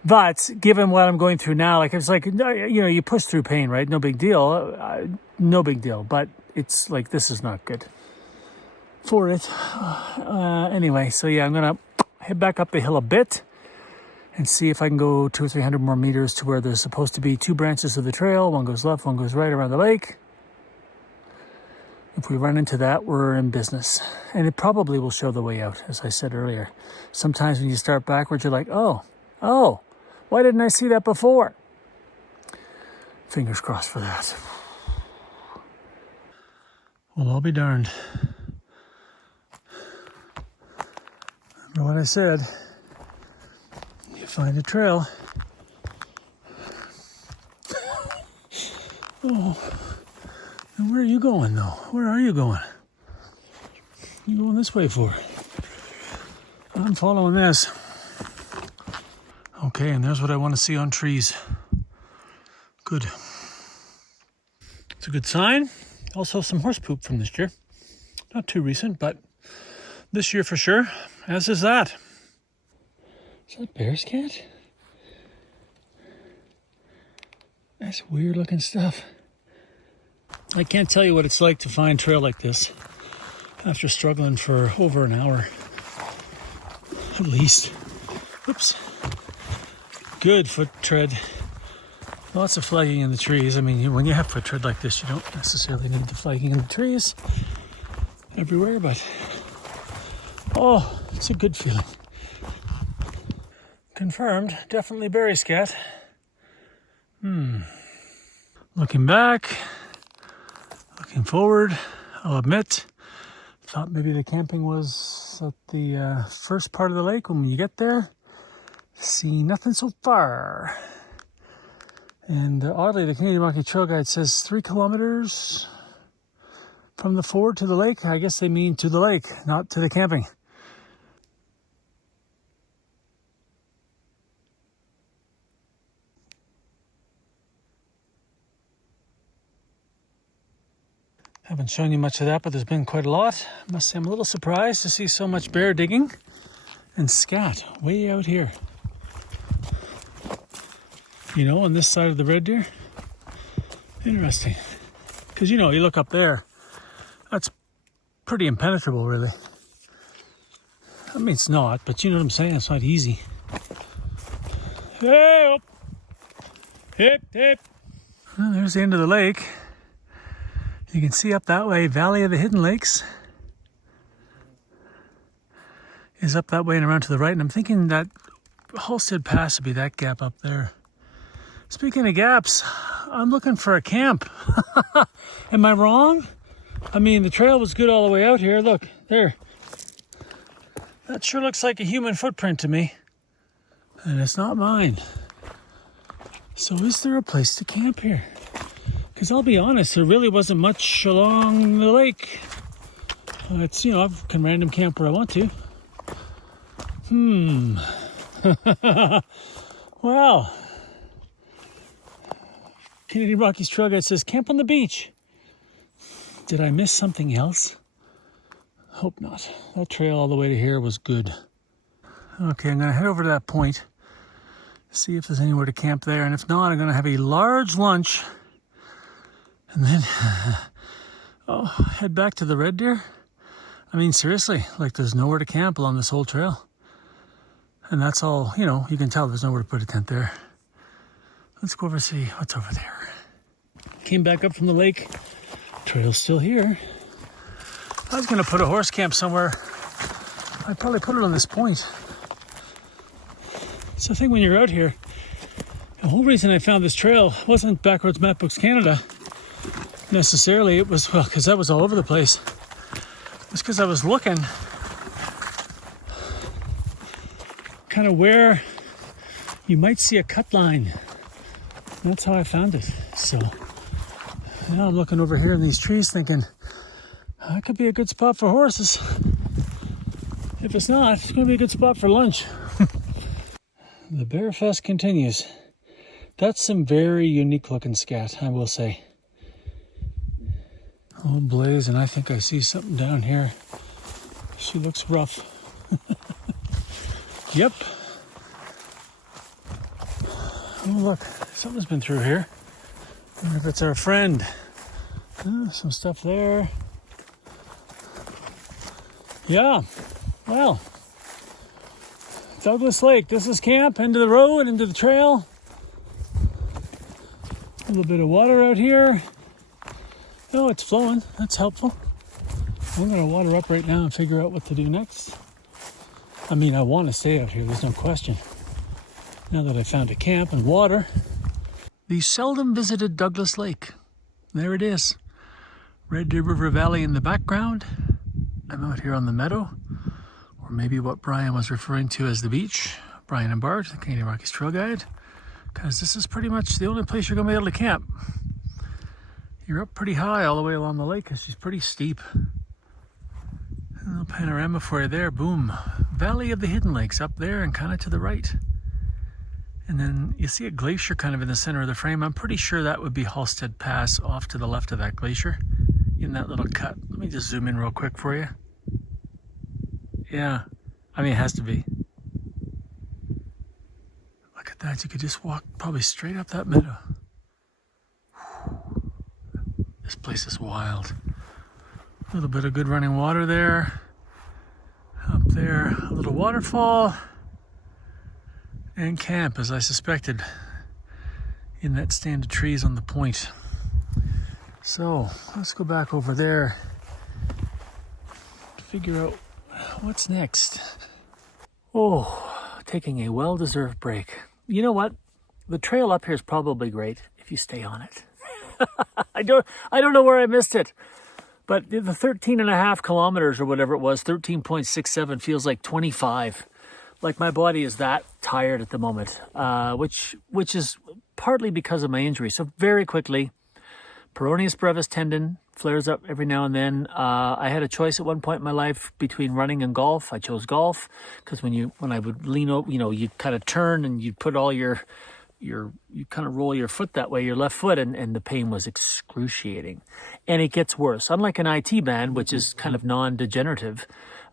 But given what I'm going through now, it's like, you push through pain, right? No big deal. No big deal. But it's like, this is not good for it. Anyway, so yeah, I'm going to head back up the hill a bit and see if I can go 200 or 300 more meters to where there's supposed to be two branches of the trail. One goes left, one goes right around the lake. If we run into that, we're in business. And it probably will show the way out, as I said earlier. Sometimes when you start backwards, you're like, oh, why didn't I see that before? Fingers crossed for that. Well, I'll be darned. Remember what I said. You find a trail. Oh. And where are you going, though? Where are you going? You going this way for? I'm following this. Okay, and there's what I want to see on trees. Good. It's a good sign. Also some horse poop from this year. Not too recent, but this year for sure. As is that. Is that bear's cat? That's weird looking stuff. I can't tell you what it's like to find trail like this after struggling for over an hour at least. Oops. Good foot tread. Lots of flagging in the trees. I mean, when you have foot tread like this, you don't necessarily need the flagging in the trees everywhere, but oh, it's a good feeling. Confirmed, definitely berry scat. Looking back, looking forward, I'll admit, thought maybe the camping was at the first part of the lake. When you get there, see nothing so far. And oddly, the Canadian Rocky Trail Guide says 3 kilometers from the ford to the lake. I guess they mean to the lake, not to the camping. Haven't shown you much of that, but there's been quite a lot. I must say I'm a little surprised to see so much bear digging and scat way out here. You know, on this side of the Red Deer. Interesting. Because, you know, you look up there, that's pretty impenetrable, really. I mean, it's not, but you know what I'm saying? It's not easy. Hey, hip, hip. Well, there's the end of the lake. You can see up that way, Valley of the Hidden Lakes is up that way and around to the right. And I'm thinking that Halstead Pass would be that gap up there. Speaking of gaps, I'm looking for a camp. Am I wrong? I mean, the trail was good all the way out here. Look, there. That sure looks like a human footprint to me. And it's not mine. So is there a place to camp here? Because I'll be honest, there really wasn't much along the lake. It's, you know, I can random camp where I want to. Well, Canadian Rockies Trail Guide says camp on the beach. Did I miss something else? Hope not. That trail all the way to here was good. Okay, I'm going to head over to that point, see if there's anywhere to camp there. And if not, I'm going to have a large lunch and then head back to the Red Deer. I mean, seriously, like there's nowhere to camp along this whole trail. And that's all, you know, you can tell there's nowhere to put a tent there. Let's go over and see what's over there. Came back up from the lake. Trail's still here. I was going to put a horse camp somewhere. I'd probably put it on this point. It's the thing when you're out here. The whole reason I found this trail wasn't Backroads Mapbooks Canada necessarily. It was, well, because that was all over the place. It was because I was looking kind of where you might see a cut line. And that's how I found it. So now I'm looking over here in these trees thinking, that could be a good spot for horses. If it's not, it's going to be a good spot for lunch. The Bear Fest continues. That's some very unique looking scat, I will say. Oh, blaze, and I think I see something down here. She looks rough. Yep. Oh, look, something's been through here. I wonder if it's our friend. Some stuff there. Yeah, well, Douglas Lake. This is camp, into the road, into the trail. A little bit of water out here. Oh, it's flowing. That's helpful. I'm going to water up right now and figure out what to do next. I mean, I want to stay out here. There's no question. Now that I found a camp and water. The seldom visited Douglas Lake. There it is. Red Deer River Valley in the background. I'm out here on the meadow, or maybe what Brian was referring to as the beach. Brian and Bart, the Canadian Rockies Trail Guide, because this is pretty much the only place you're going to be able to camp. You're up pretty high all the way along the lake because she's pretty steep. A little panorama for you there, boom. Valley of the Hidden Lakes up there and kind of to the right. And then you see a glacier kind of in the center of the frame. I'm pretty sure that would be Halstead Pass off to the left of that glacier in that little cut. Let me just zoom in real quick for you. Yeah, I mean, it has to be. Look at that. You could just walk probably straight up that meadow. The This place is wild. A little bit of good running water there. Up there, a little waterfall. And camp, as I suspected, in that stand of trees on the point. So let's go back over there, figure out what's next. Oh, taking a well-deserved break. You know what? The trail up here is probably great if you stay on it. I don't know where I missed it, but the 13.5 kilometers or whatever it was, 13.67 feels like 25. Like my body is that tired at the moment, which is partly because of my injury. So very quickly, peroneus brevis tendon flares up every now and then. I had a choice at one point in my life between running and golf. I chose golf because when I would lean over, you'd kind of turn and you'd put all you kind of roll your foot that way, your left foot, and the pain was excruciating. And it gets worse. Unlike an IT band, which is kind of non-degenerative,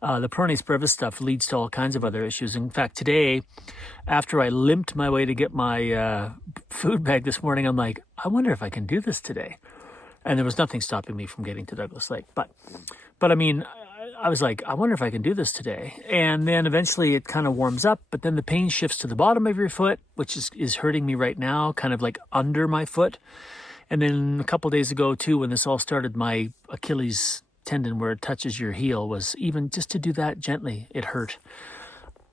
the peroneus brevis stuff leads to all kinds of other issues. In fact, today, after I limped my way to get my food bag this morning, I'm like, I wonder if I can do this today. And there was nothing stopping me from getting to Douglas Lake. But I mean, I was like, I wonder if I can do this today. And then eventually it kind of warms up, but then the pain shifts to the bottom of your foot, which is hurting me right now, kind of like under my foot. And then a couple days ago too, when this all started, my Achilles tendon where it touches your heel was even just to do that gently, it hurt.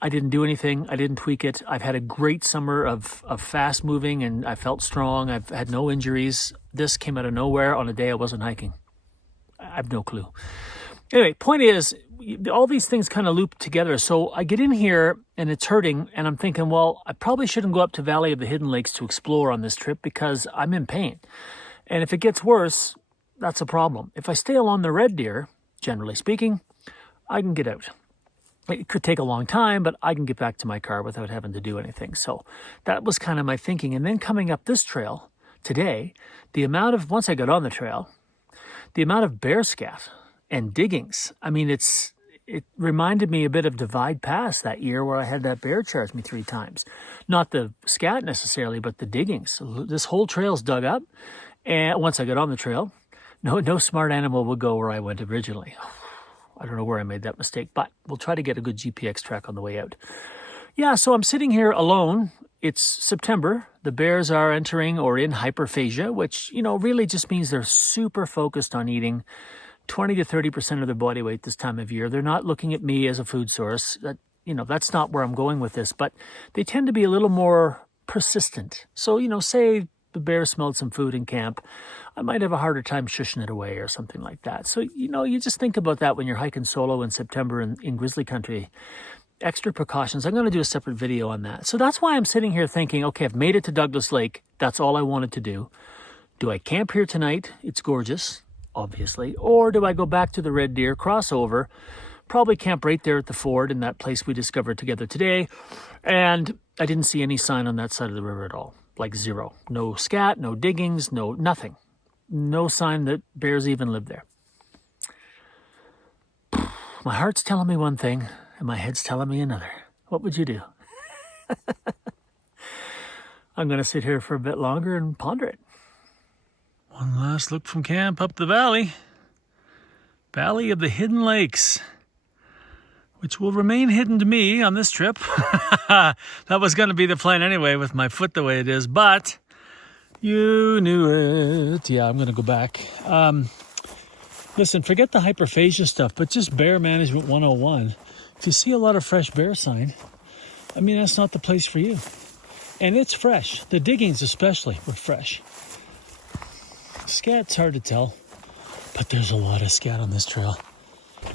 I didn't do anything. I didn't tweak it. I've had a great summer of fast moving and I felt strong. I've had no injuries. This came out of nowhere on a day I wasn't hiking. I have no clue. Anyway, point is, all these things kind of loop together. So I get in here and it's hurting and I'm thinking, well, I probably shouldn't go up to Valley of the Hidden Lakes to explore on this trip because I'm in pain. And if it gets worse, that's a problem. If I stay along the Red Deer, generally speaking, I can get out. It could take a long time, but I can get back to my car without having to do anything. So that was kind of my thinking. And then coming up this trail today, once I got on the trail, the amount of bear scat and diggings, I mean, it reminded me a bit of Divide Pass that year where I had that bear charge me 3 times. Not the scat necessarily, but the diggings. This whole trail's dug up. And once I got on the trail, no smart animal would go where I went originally. I don't know where I made that mistake, but we'll try to get a good GPX track on the way out. Yeah, so I'm sitting here alone. It's September. The bears are entering or in hyperphagia, which, really just means they're super focused on eating 20 to 30% of their body weight this time of year. They're not looking at me as a food source. That's not where I'm going with this, but they tend to be a little more persistent. So, say the bear smelled some food in camp, I might have a harder time shushing it away or something like that. So, you just think about that when you're hiking solo in September in grizzly country. Extra precautions. I'm going to do a separate video on that. So that's why I'm sitting here thinking, okay, I've made it to Douglas Lake. That's all I wanted to do. Do I camp here tonight? It's gorgeous, obviously. Or do I go back to the Red Deer, cross over, probably camp right there at the ford in that place we discovered together today. And I didn't see any sign on that side of the river at all. Like zero. No scat, no diggings, nothing. No sign that bears even live there. My heart's telling me one thing, and my head's telling me another. What would you do? I'm going to sit here for a bit longer and ponder it. One last look from camp up the valley. Valley of the Hidden Lakes, which will remain hidden to me on this trip. That was going to be the plan anyway with my foot the way it is, but you knew it. Yeah, I'm going to go back. Listen, forget the hyperphagia stuff, but just bear management 101. If you see a lot of fresh bear sign, that's not the place for you. And it's fresh. The diggings especially were fresh. Scat's hard to tell, but there's a lot of scat on this trail.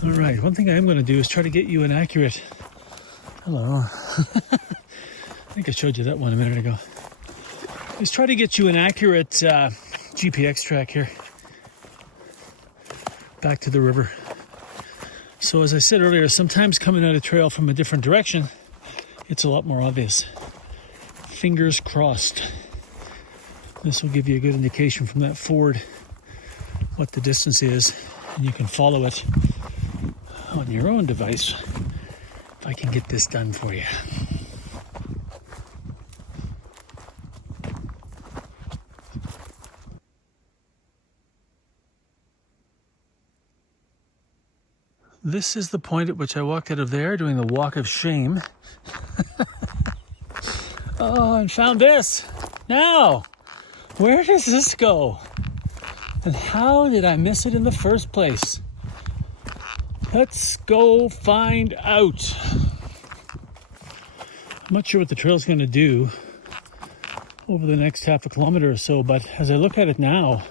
All right, one thing I am going to do is try to get you an accurate... Hello. I think I showed you that one a minute ago. Is try to get you an accurate GPX track here. Back to the river. So as I said earlier, sometimes coming out a trail from a different direction, it's a lot more obvious. Fingers crossed. This will give you a good indication from that ford what the distance is, and you can follow it on your own device if I can get this done for you. This is the point at which I walked out of there doing the walk of shame. Oh, and found this. Now, where does this go? And how did I miss it in the first place? Let's go find out. I'm not sure what the trail's going to do over the next half a kilometer or so, but as I look at it now,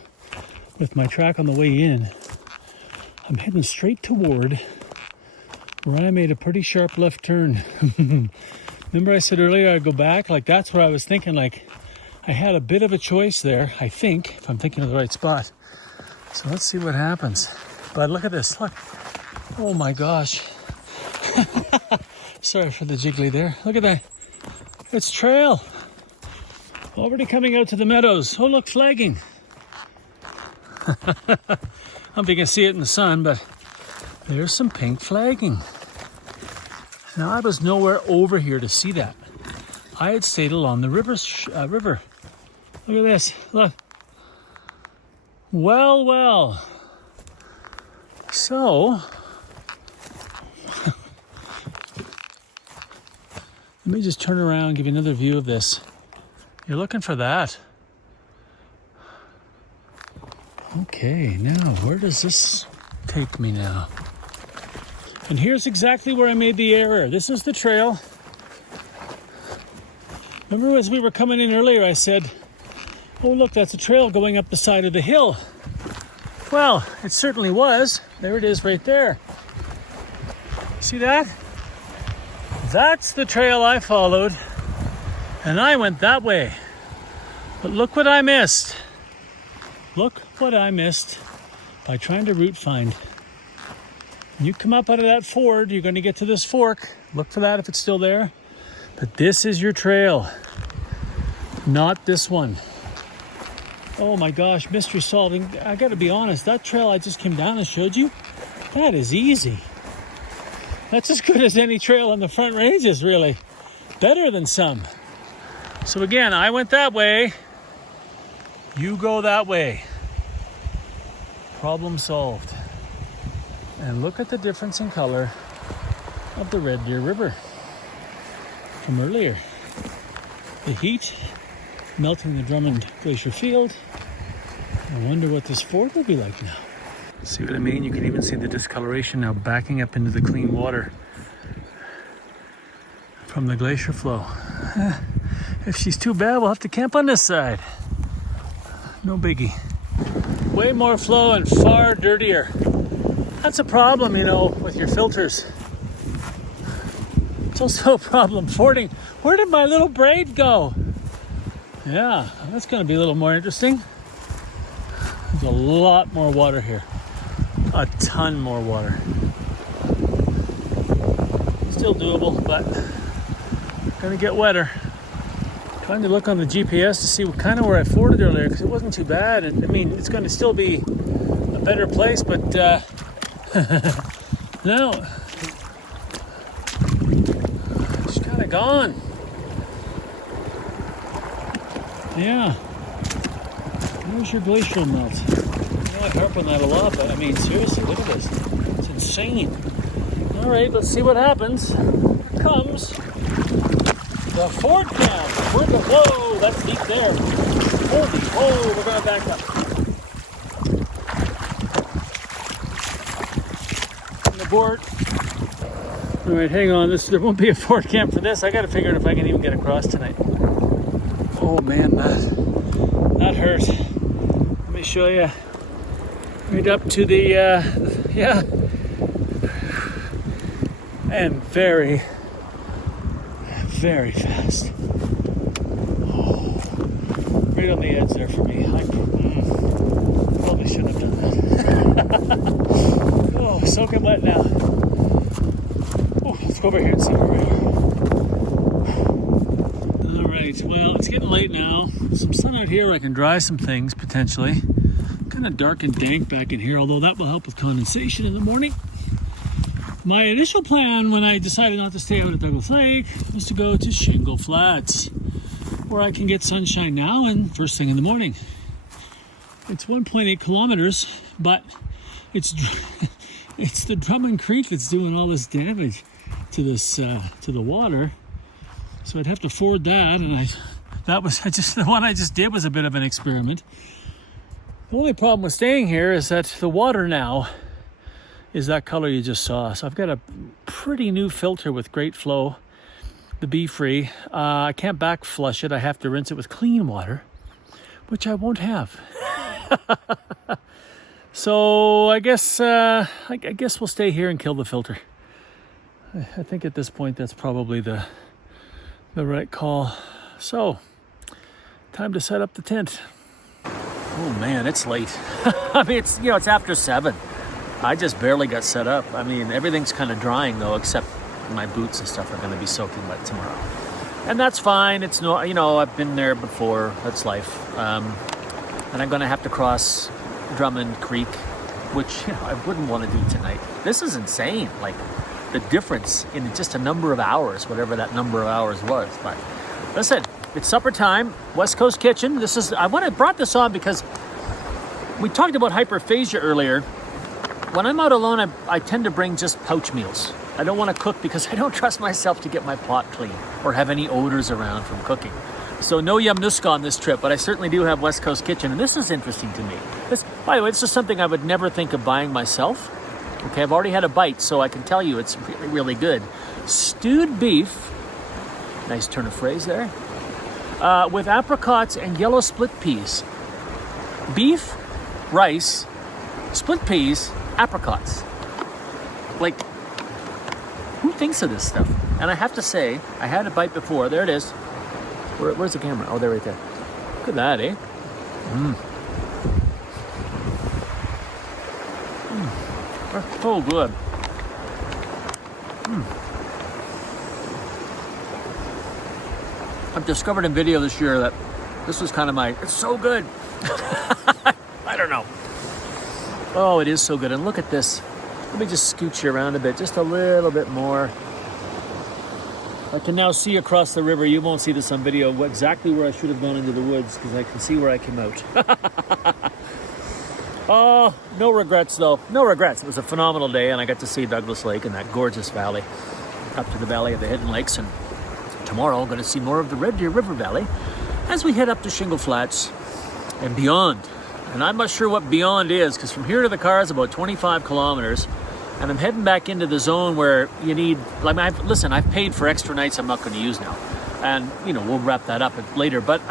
with my track on the way in, I'm heading straight toward where I made a pretty sharp left turn. Remember I said earlier I'd go back? Like, that's what I was thinking. Like, I had a bit of a choice there, I think, if I'm thinking of the right spot. So let's see what happens. But look at this, look. Oh my gosh. Sorry for the jiggly there. Look at that. It's trail. Already coming out to the meadows. Oh, look, flagging. I don't know if you can see it in the sun, but there's some pink flagging. Now, I was nowhere over here to see that. I had stayed along the river. Look at this. Look. Well, well. So, let me just turn around and give you another view of this. You're looking for that. Okay, now where does this take me now? And here's exactly where I made the error. This is the trail. Remember as we were coming in earlier, I said, oh look, that's a trail going up the side of the hill. Well, it certainly was. There it is right there. See that? That's the trail I followed. And I went that way. But look what I missed. Look what I missed by trying to route find. You come up out of that ford, you're going to get to this fork. Look for that if it's still there. But this is your trail, not this one. Oh my gosh, mystery solving. I got to be honest, that trail I just came down and showed you, that is easy. That's as good as any trail on the Front Ranges, really. Better than some. So again, I went that way. You go that way. Problem solved. And look at the difference in color of the Red Deer River from earlier. The heat melting the Drummond Glacier Field. I wonder what this ford will be like now. See what I mean? You can even see the discoloration now backing up into the clean water from the glacier flow. If she's too bad, we'll have to camp on this side. No biggie. Way more flow and far dirtier. That's a problem, you know, with your filters. It's also a problem fording. Where did my little braid go? Yeah, that's going to be a little more interesting. There's a lot more water here. A ton more water. Still doable, but going to get wetter. Trying to look on the GPS to see what kind of where I forded earlier, because it wasn't too bad. And I mean, it's going to still be a better place, but no, it's kind of gone. Yeah, there's your glacial melt. I know I harp on that a lot, but I mean, seriously, look at this. It's insane. All right, let's see what happens. Here comes the ford camp. Whoa, that's deep there. Holy, whoa, we're going to back up. On the board. All right, hang on. There won't be a ford camp for this. I got to figure out if I can even get across tonight. Oh man, that hurt. Let me show you. Right up to the, yeah. And very, very fast. Oh, right on the edge there for me. I probably shouldn't have done that. Oh, soaking wet now. Oh, let's go over here and see where we are. Alright, well, it's getting late now. Some sun out here, I can dry some things potentially. Kind of dark and dank back in here, although that will help with condensation in the morning. My initial plan when I decided not to stay out at Douglas Lake was to go to Shingle Flats, where I can get sunshine now and first thing in the morning. It's 1.8 kilometers, but it's it's the Drummond Creek that's doing all this damage to this to the water. So I'd have to ford that, and the one I just did was a bit of an experiment. The only problem with staying here is that the water now is that color you just saw. So I've got a pretty new filter with great flow, the Be Free. I can't back flush it. I have to rinse it with clean water, which I won't have. So I guess we'll stay here and kill the filter. I think at this point that's probably the right call. So time to set up the tent. Oh man, it's late. I mean, it's after 7. I just barely got set up. I mean, everything's kind of drying though, except my boots and stuff are going to be soaking wet tomorrow, and that's fine. It's no, I've been there before. That's life. And I'm going to have to cross Drummond Creek, which I wouldn't want to do tonight. This is insane. Like the difference in just a number of hours, whatever that number of hours was. But listen, it's supper time. West Coast Kitchen. I brought this on because we talked about hyperphagia earlier. When I'm out alone, I tend to bring just pouch meals. I don't want to cook because I don't trust myself to get my pot clean or have any odors around from cooking. So no Yamnuska on this trip, but I certainly do have West Coast Kitchen, and this is interesting to me. By the way, this is something I would never think of buying myself. Okay, I've already had a bite, so I can tell you it's really, really good. Stewed beef, nice turn of phrase there, with apricots and yellow split peas. Beef, rice, split peas, apricots. Like, who thinks of this stuff? And I have to say, I had a bite before. There it is. Where's the camera? Oh, there, right there. Look at that, eh? That's so good. I've discovered in video this year that this was kind of it's so good. I don't know. Oh, it is so good. And look at this. Let me just scooch you around a bit, just a little bit more. I can now see across the river. You won't see this on video, exactly where I should have gone into the woods, because I can see where I came out. Oh, no regrets though. No regrets. It was a phenomenal day, and I got to see Douglas Lake and that gorgeous valley up to the valley of the Hidden Lakes. And tomorrow I'm going to see more of the Red Deer River Valley as we head up to Shingle Flats and beyond. And I'm not sure what beyond is, because from here to the car is about 25 kilometers. And I'm heading back into the zone where you need, I've paid for extra nights I'm not going to use now. And, we'll wrap that up later. But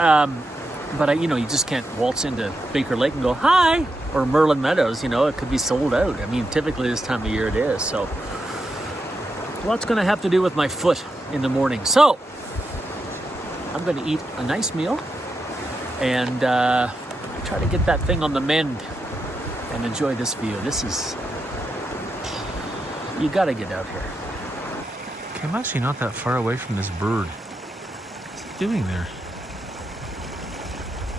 you just can't waltz into Baker Lake and go, hi, or Merlin Meadows, it could be sold out. I mean, typically this time of year it is. So lots going to have to do with my foot in the morning. So I'm going to eat a nice meal and try to get that thing on the mend and enjoy this view. You gotta get out here. Okay, I'm actually not that far away from this bird. What's it doing there?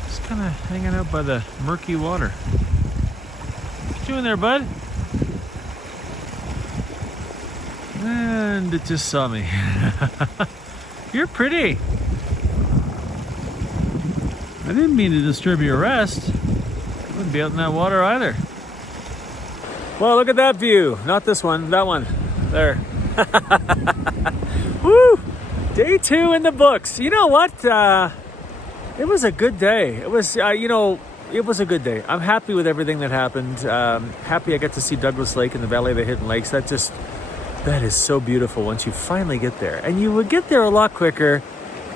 Just kind of hanging out by the murky water. What you doing there, bud? And it just saw me. You're pretty. I didn't mean to disturb your rest. I wouldn't be out in that water either. Well, look at that view. Not this one, that one. There. Woo! Day 2 in the books. You know what? It was a good day. It was, it was a good day. I'm happy with everything that happened. Happy I got to see Douglas Lake in the Valley of the Hidden Lakes. That is so beautiful once you finally get there. And you would get there a lot quicker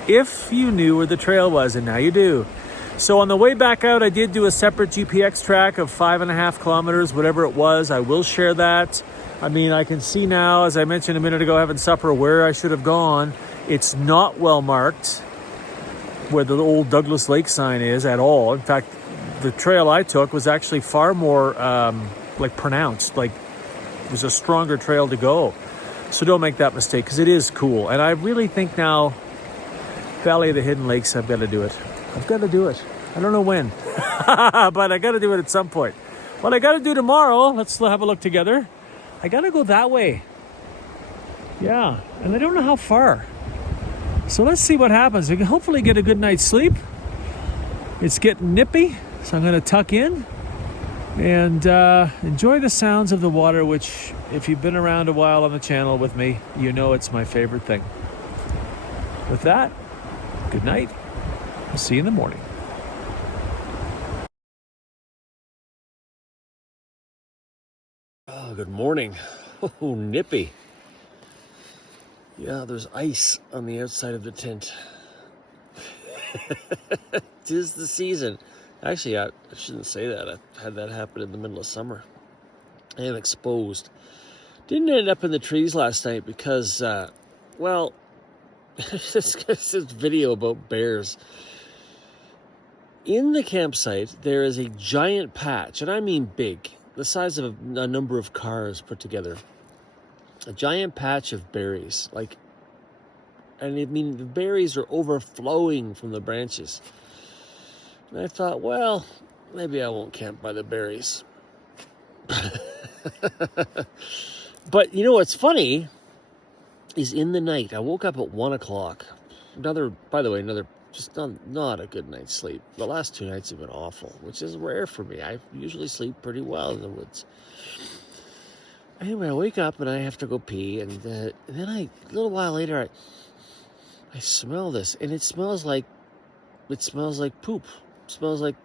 if you knew where the trail was, and now you do. So on the way back out, I did do a separate GPX track of 5.5 kilometers, whatever it was. I will share that. I mean, I can see now, as I mentioned a minute ago, having supper, where I should have gone. It's not well marked where the old Douglas Lake sign is at all. In fact, the trail I took was actually far more pronounced. Like, there's a stronger trail to go. So don't make that mistake, because it is cool. And I really think now, Valley of the Hidden Lakes, I've got to do it. I've got to do it. I don't know when, but I got to do it at some point. What I got to do tomorrow, let's have a look together. I got to go that way. Yeah, and I don't know how far. So let's see what happens. We can hopefully get a good night's sleep. It's getting nippy, so I'm going to tuck in. and enjoy the sounds of the water, which, if you've been around a while on the channel with me, you know it's my favorite thing. With that, good night. I'll see you in the morning. Oh, good morning. Oh, nippy. Yeah, there's ice on the outside of the tent. 'Tis the season. Actually, I shouldn't say that. I had that happen in the middle of summer. I am exposed. Didn't end up in the trees last night because, well, this video about bears. In the campsite, there is a giant patch, and I mean big, the size of a number of cars put together. A giant patch of berries, and I mean, the berries are overflowing from the branches. And I thought, well, maybe I won't camp by the berries. But you know what's funny is in the night, I woke up at 1 o'clock. Another just not a good night's sleep. The last 2 nights have been awful, which is rare for me. I usually sleep pretty well in the woods. Anyway, I wake up and I have to go pee, and then a little while later, I smell this, and it smells like poop. It smells like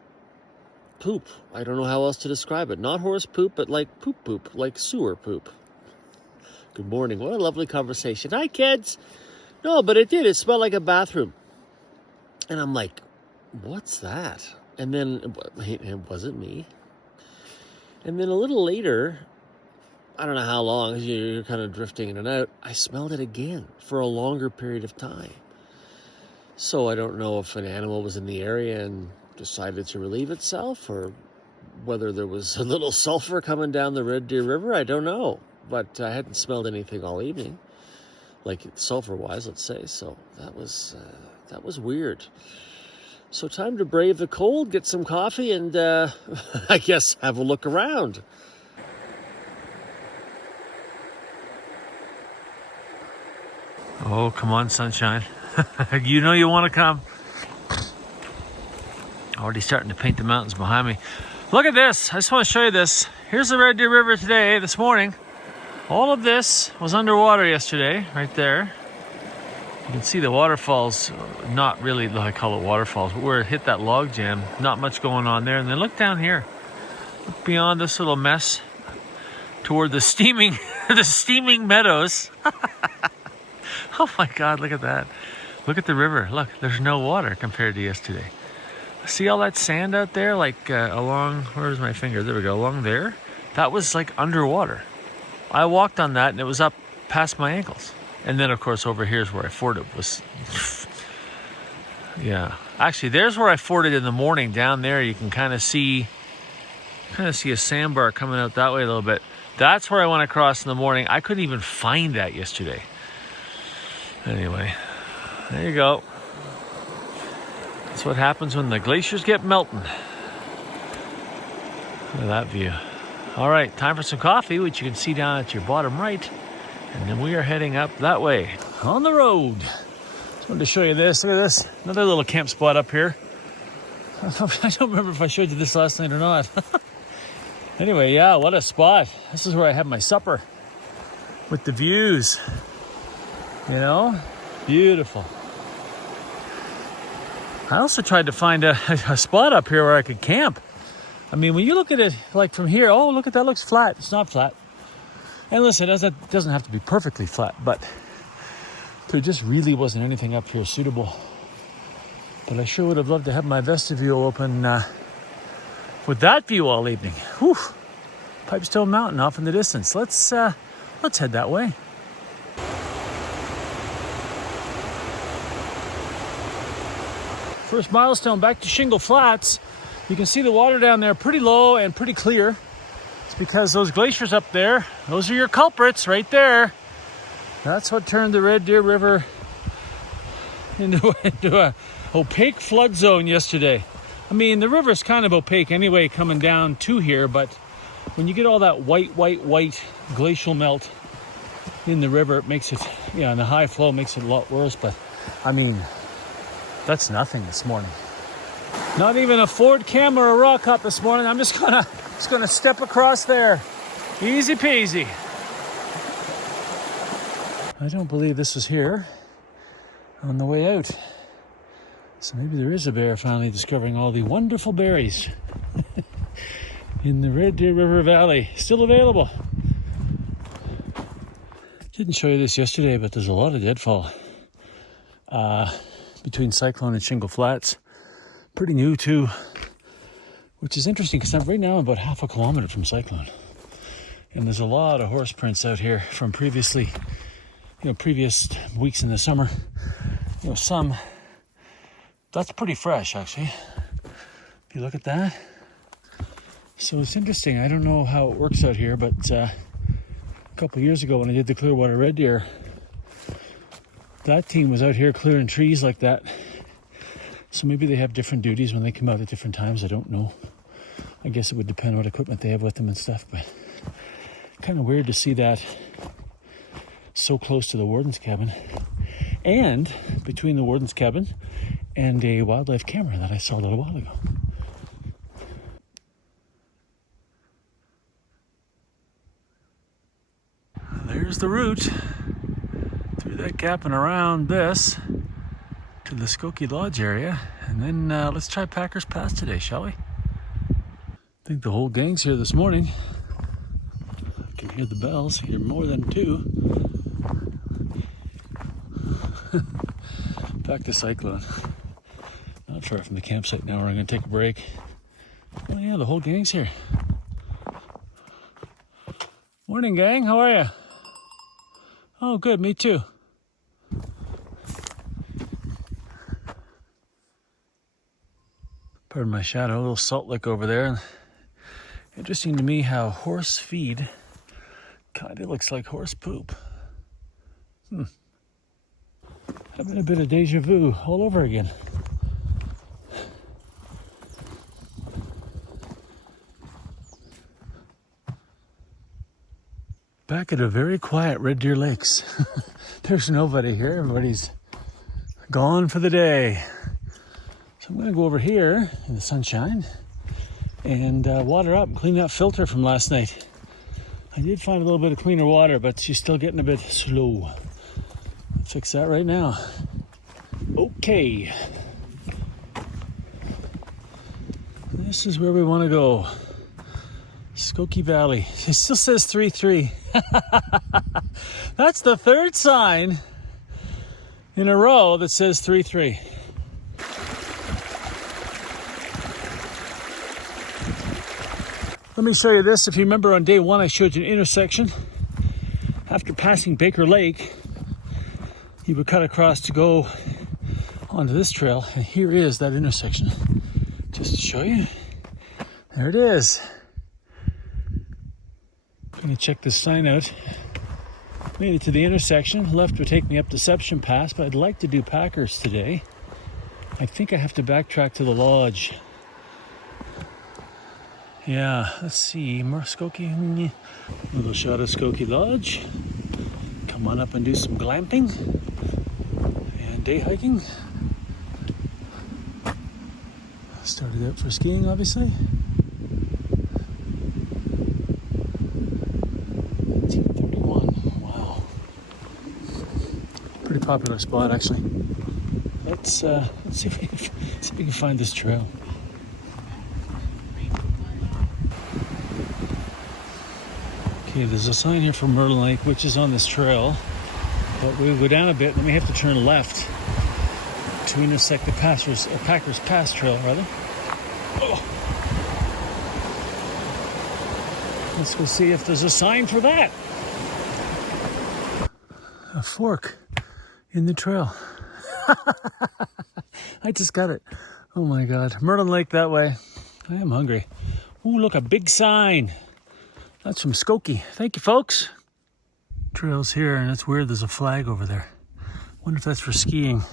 poop. I don't know how else to describe it. Not horse poop, but like poop, like sewer poop. Good morning. What a lovely conversation. Hi, kids. No, but it did. It smelled like a bathroom. And I'm like, what's that? And then it wasn't me. And then a little later, I don't know how long, you're kind of drifting in and out, I smelled it again for a longer period of time. So I don't know if an animal was in the area and decided to relieve itself, or whether there was a little sulfur coming down the Red Deer River. I don't know. But I hadn't smelled anything all evening, like sulfur-wise, let's say. So that was weird. So time to brave the cold, get some coffee, and I guess have a look around. Oh, come on, sunshine. You know you want to come. Already starting to paint the mountains behind me. Look at this. I just want to show you this. Here's the Red Deer River this morning. All of this was underwater yesterday, right there. You can see the waterfalls, not really, I call it waterfalls, but where it hit that log jam, not much going on there. And then look down here. Look beyond this little mess toward the steaming meadows. Oh my God, look at that. Look at the river. Look, there's no water compared to yesterday. See all that sand out there? Along, where's my finger? There we go, along there. That was like underwater. I walked on that and it was up past my ankles. And then of course over here is where I forded. Yeah. Actually, there's where I forded in the morning. Down there you can kind of see a sandbar coming out that way a little bit. That's where I went across in the morning. I couldn't even find that yesterday. Anyway, there you go. That's what happens when the glaciers get melting. Look at that view. All right, time for some coffee, which you can see down at your bottom right. And then we are heading up that way on the road. Just wanted to show you this. Look at this. Another little camp spot up here. I don't remember if I showed you this last night or not. Anyway, yeah, what a spot. This is where I had my supper with the views. You know, beautiful. I also tried to find a spot up here where I could camp. I mean, when you look at it like from here, oh, look at that, looks flat. It's not flat. And listen, it doesn't have to be perfectly flat, but there just really wasn't anything up here suitable. But I sure would have loved to have my vestibule open with that view all evening. Whew. Pipestone Mountain off in the distance. Let's head that way. First milestone back to Shingle Flats. You can see the water down there pretty low and pretty clear. It's because those glaciers up there, those are your culprits right there. That's what turned the Red Deer River into a opaque flood zone yesterday. I mean, the river's kind of opaque anyway coming down to here, but when you get all that white glacial melt in the river, it makes it, and the high flow makes it a lot worse. But I mean, that's nothing this morning. Not even a Ford Canmore or a rock cut this morning. I'm just gonna Just gonna step across there. Easy peasy. I don't believe this was here on the way out. So maybe there is a bear finally discovering all the wonderful berries in the Red Deer River Valley. Still available. Didn't show you this yesterday, but there's a lot of deadfall between Cyclone and Shingle Flats. Pretty new too, which is interesting because right now I'm about half a kilometer from Cyclone. And there's a lot of horse prints out here from previous weeks in the summer. Some, that's pretty fresh actually. If you look at that. So it's interesting. I don't know how it works out here, but a couple of years ago when I did the Clearwater Red Deer, that team was out here clearing trees like that. So maybe they have different duties when they come out at different times. I don't know. I guess it would depend on what equipment they have with them and stuff, but kind of weird to see that so close to the warden's cabin and between the warden's cabin and a wildlife camera that I saw a little while ago. There's the route through that gap and around this to the Skoki Lodge area, and then let's try Packers Pass today, shall we? I think the whole gang's here this morning. I can hear the bells, hear more than two. Back to Cyclone. Not far from the campsite now. We're going to take a break. Oh yeah, the whole gang's here. Morning, gang. How are you? Oh, good. Me too. Pardon my shadow. A little salt lick over there. Interesting to me how horse feed kind of looks like horse poop. Having a bit of deja vu all over again. Back at a very quiet Red Deer Lakes. There's nobody here. Everybody's gone for the day. So I'm going to go over here in the sunshine and water up and clean that filter from last night. I did find a little bit of cleaner water, but she's still getting a bit slow. I'll fix that right now. Okay. This is where we want to go. Skoki Valley. It still says 3-3. That's the third sign in a row that says 3-3. Let me show you this. If you remember on day one, I showed you an intersection. After passing Baker Lake, you would cut across to go onto this trail. And here is that intersection. Just to show you. There it is. I'm going to check this sign out. Made it to the intersection. Left would take me up Deception Pass, but I'd like to do Packers today. I think I have to backtrack to the lodge. Yeah, let's see. More Skoki. Little shot of Skoki Lodge. Come on up and do some glamping and day hiking. Started out for skiing, obviously. 1931. Wow. Pretty popular spot, actually. Let's see if we can find this trail. Okay, there's a sign here for Merlin Lake, which is on this trail. But we'll go down a bit, then we have to turn left to intersect the Packers Pass trail, rather. Oh. Let's go see if there's a sign for that. A fork in the trail. I just got it. Oh my God. Merlin Lake that way. I am hungry. Oh, look, a big sign. That's from Skoki. Thank you, folks. Trails here, and it's weird. There's a flag over there. Wonder if that's for skiing.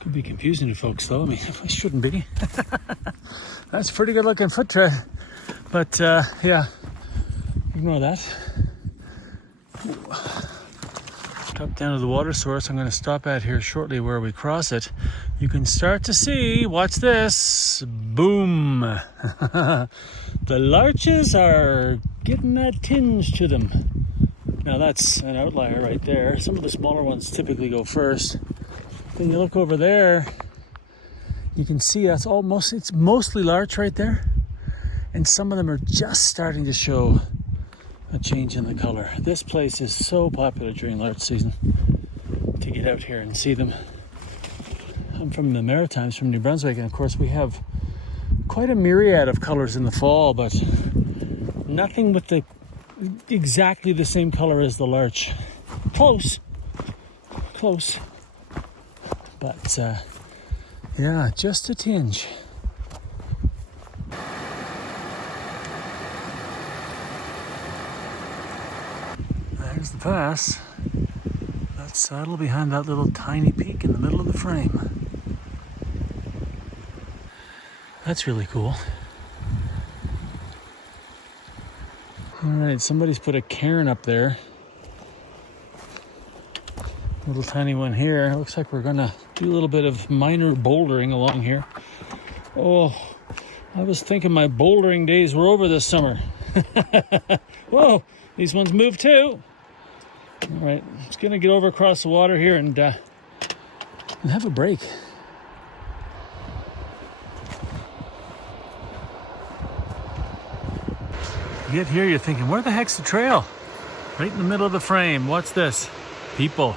Could be confusing to folks, though. I mean, it shouldn't be. That's a pretty good looking foot trail. But, yeah, ignore that. Drop down to the water source. I'm going to stop at here shortly where we cross it. You can start to see, watch this, boom. boom! The larches are getting that tinge to them. Now that's an outlier right there. Some of the smaller ones typically go first. Then you look over there, you can see it's mostly larch right there. And some of them are just starting to show a change in the color. This place is so popular during larch season to get out here and see them. I'm from the Maritimes, from New Brunswick, and of course we have quite a myriad of colors in the fall, but nothing with exactly the same color as the larch. Close, but yeah, just a tinge. There's the pass. That saddle behind that little tiny peak in the middle of the frame. That's really cool. All right, somebody's put a cairn up there. Little tiny one here. Looks like we're gonna do a little bit of minor bouldering along here. Oh, I was thinking my bouldering days were over this summer. Whoa, these ones move too. All right, just gonna get over across the water here and have a break. You get here, you're thinking, where the heck's the trail? Right in the middle of the frame. What's this? People.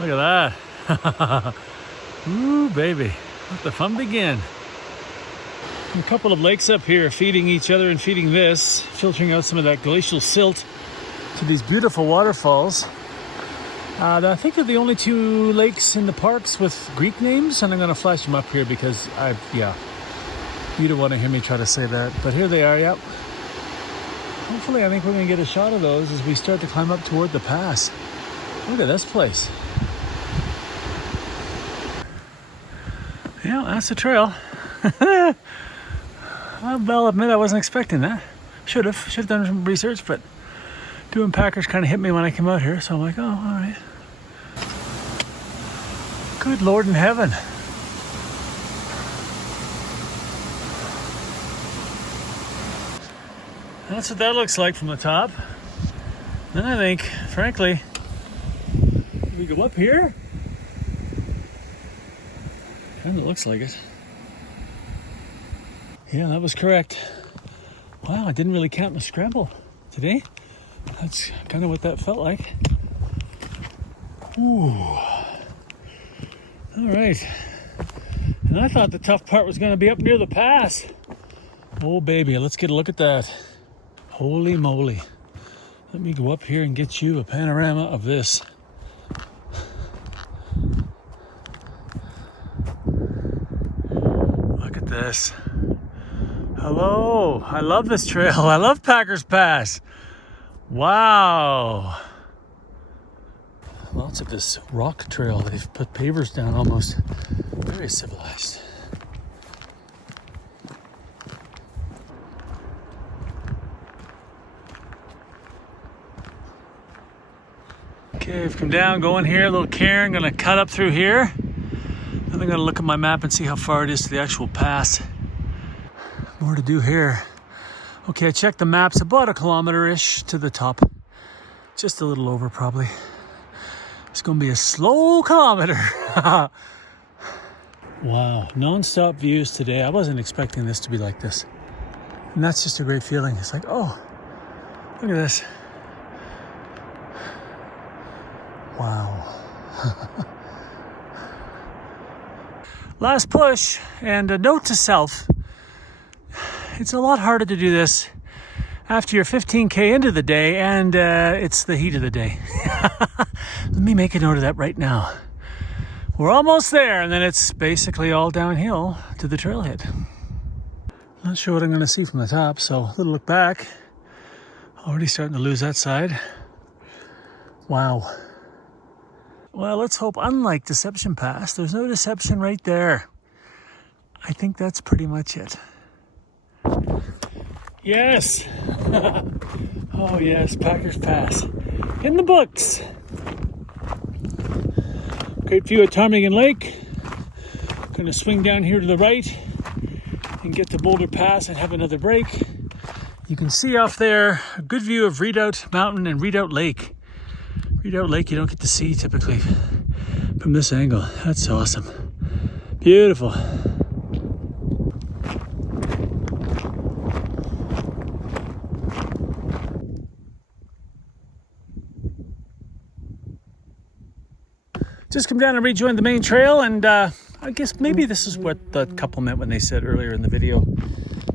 Look at that. Ooh, baby. Let the fun begin. A couple of lakes up here feeding each other and feeding this, filtering out some of that glacial silt to these beautiful waterfalls. I think they're the only two lakes in the parks with Greek names, and I'm going to flash them up here because you don't want to hear me try to say that. But here they are, yep. Hopefully, I think we're going to get a shot of those as we start to climb up toward the pass. Look at this place. Yeah, that's the trail. I'll admit I wasn't expecting that. Should have done some research, but doing Packers kind of hit me when I came out here, so I'm like, oh, all right. Good Lord in heaven. That's what that looks like from the top. Then I think, frankly, we go up here. Kind of looks like it. Yeah, that was correct. Wow, I didn't really count my scramble today. That's kind of what that felt like. Ooh. All right. And I thought the tough part was going to be up near the pass. Oh, baby, let's get a look at that. Holy moly. Let me go up here and get you a panorama of this. Look at this. Hello. I love this trail. I love Packers Pass. Wow. Lots of this rock trail. They've put pavers down almost. Very civilized. Okay, I've come down, going here, a little cairn, gonna cut up through here. Then I'm gonna look at my map and see how far it is to the actual pass. More to do here. Okay, I checked the maps, about a kilometer-ish to the top. Just a little over, probably. It's gonna be a slow kilometer. Wow, non-stop views today. I wasn't expecting this to be like this. And that's just a great feeling. It's like, oh, look at this. Wow. Last push, and a note to self. It's a lot harder to do this after you're 15K into the day and it's the heat of the day. Let me make a note of that right now. We're almost there, and then it's basically all downhill to the trailhead. Not sure what I'm going to see from the top, so a little look back. Already starting to lose that side. Wow. Well, let's hope, unlike Deception Pass, there's no deception right there. I think that's pretty much it. Yes! Oh yes, Packers Pass. In the books! Great view of Ptarmigan Lake. Gonna swing down here to the right and get to Boulder Pass and have another break. You can see off there a good view of Redoubt Mountain and Redoubt Lake. Redoubt Lake you don't get to see typically from this angle. That's awesome. Beautiful. Just come down and rejoin the main trail, and I guess maybe this is what the couple meant when they said earlier in the video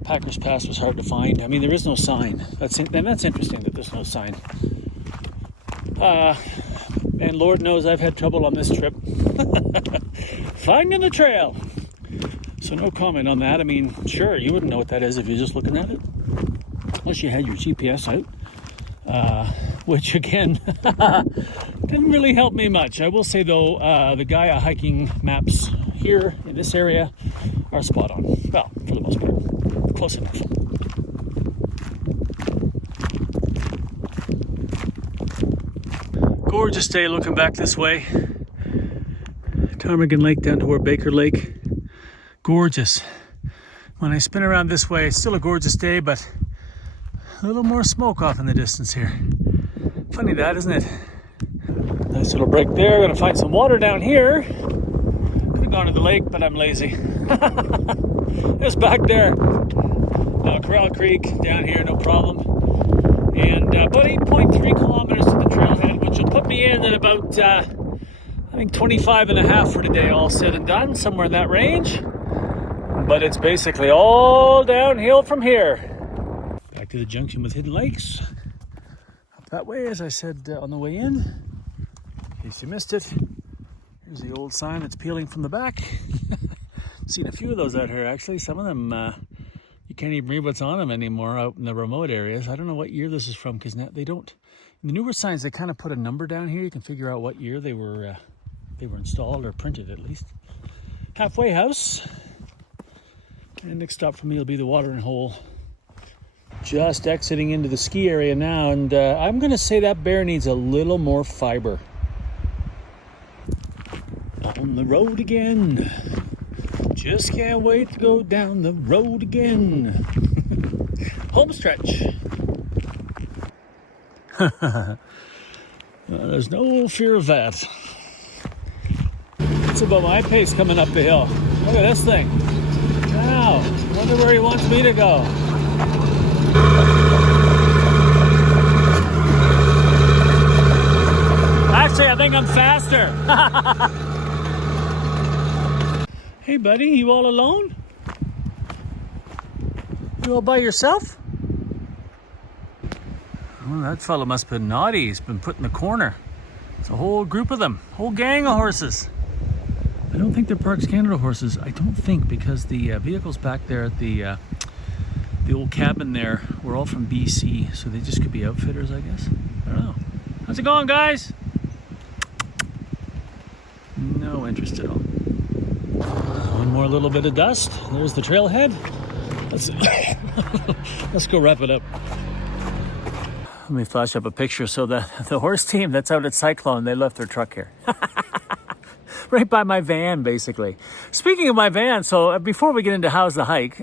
Packers Pass was hard to find. I mean, there is no sign. That's interesting that there's no sign. And Lord knows I've had trouble on this trip finding the trail. So no comment on that. I mean, sure, you wouldn't know what that is if you're just looking at it, unless you had your GPS out, which again didn't really help me much. I will say though, the Gaia hiking maps here in this area are spot on. Well, for the most part, close enough. Gorgeous day looking back this way. Ptarmigan Lake down toward Baker Lake. Gorgeous. When I spin around this way, it's still a gorgeous day, but a little more smoke off in the distance here. Funny that, isn't it? Nice little break there. Gonna find some water down here. Could have gone to the lake, but I'm lazy. It's back there. Corral Creek down here, no problem. And about 8.3 kilometers to the trailhead, which will put me in at about, I think 25 and a half for today, all said and done, somewhere in that range. But it's basically all downhill from here. Back to the junction with Hidden Lakes. Up that way, as I said on the way in case you missed it. Here's the old sign that's peeling from the back. Seen a few of those out here, actually. Some of them, you can't even read what's on them anymore out in the remote areas. I don't know what year this is from, because they don't. In the newer signs, they kind of put a number down here. You can figure out what year they were installed, or printed at least. Halfway house. And next stop for me will be the watering hole. Just exiting into the ski area now, and I'm going to say that bear needs a little more fiber. On the road again. Just can't wait to go down the road again. Home stretch. There's no fear of that. It's about my pace coming up the hill. Look at this thing. Wow, wonder where he wants me to go. Actually, I think I'm faster. Hey buddy, you all alone? You all by yourself? Well, that fellow must have been naughty. He's been put in the corner. It's a whole group of them, whole gang of horses. I don't think they're Parks Canada horses. I don't think, because the vehicles back there at the old cabin there were all from BC, so they just could be outfitters, I guess. I don't know. How's it going, guys? No interest at all. One more little bit of dust. There's the trailhead. Let's go wrap it up. Let me flash up a picture. So the horse team that's out at Cyclone, they left their truck here. Right by my van, basically. Speaking of my van, so before we get into how's the hike,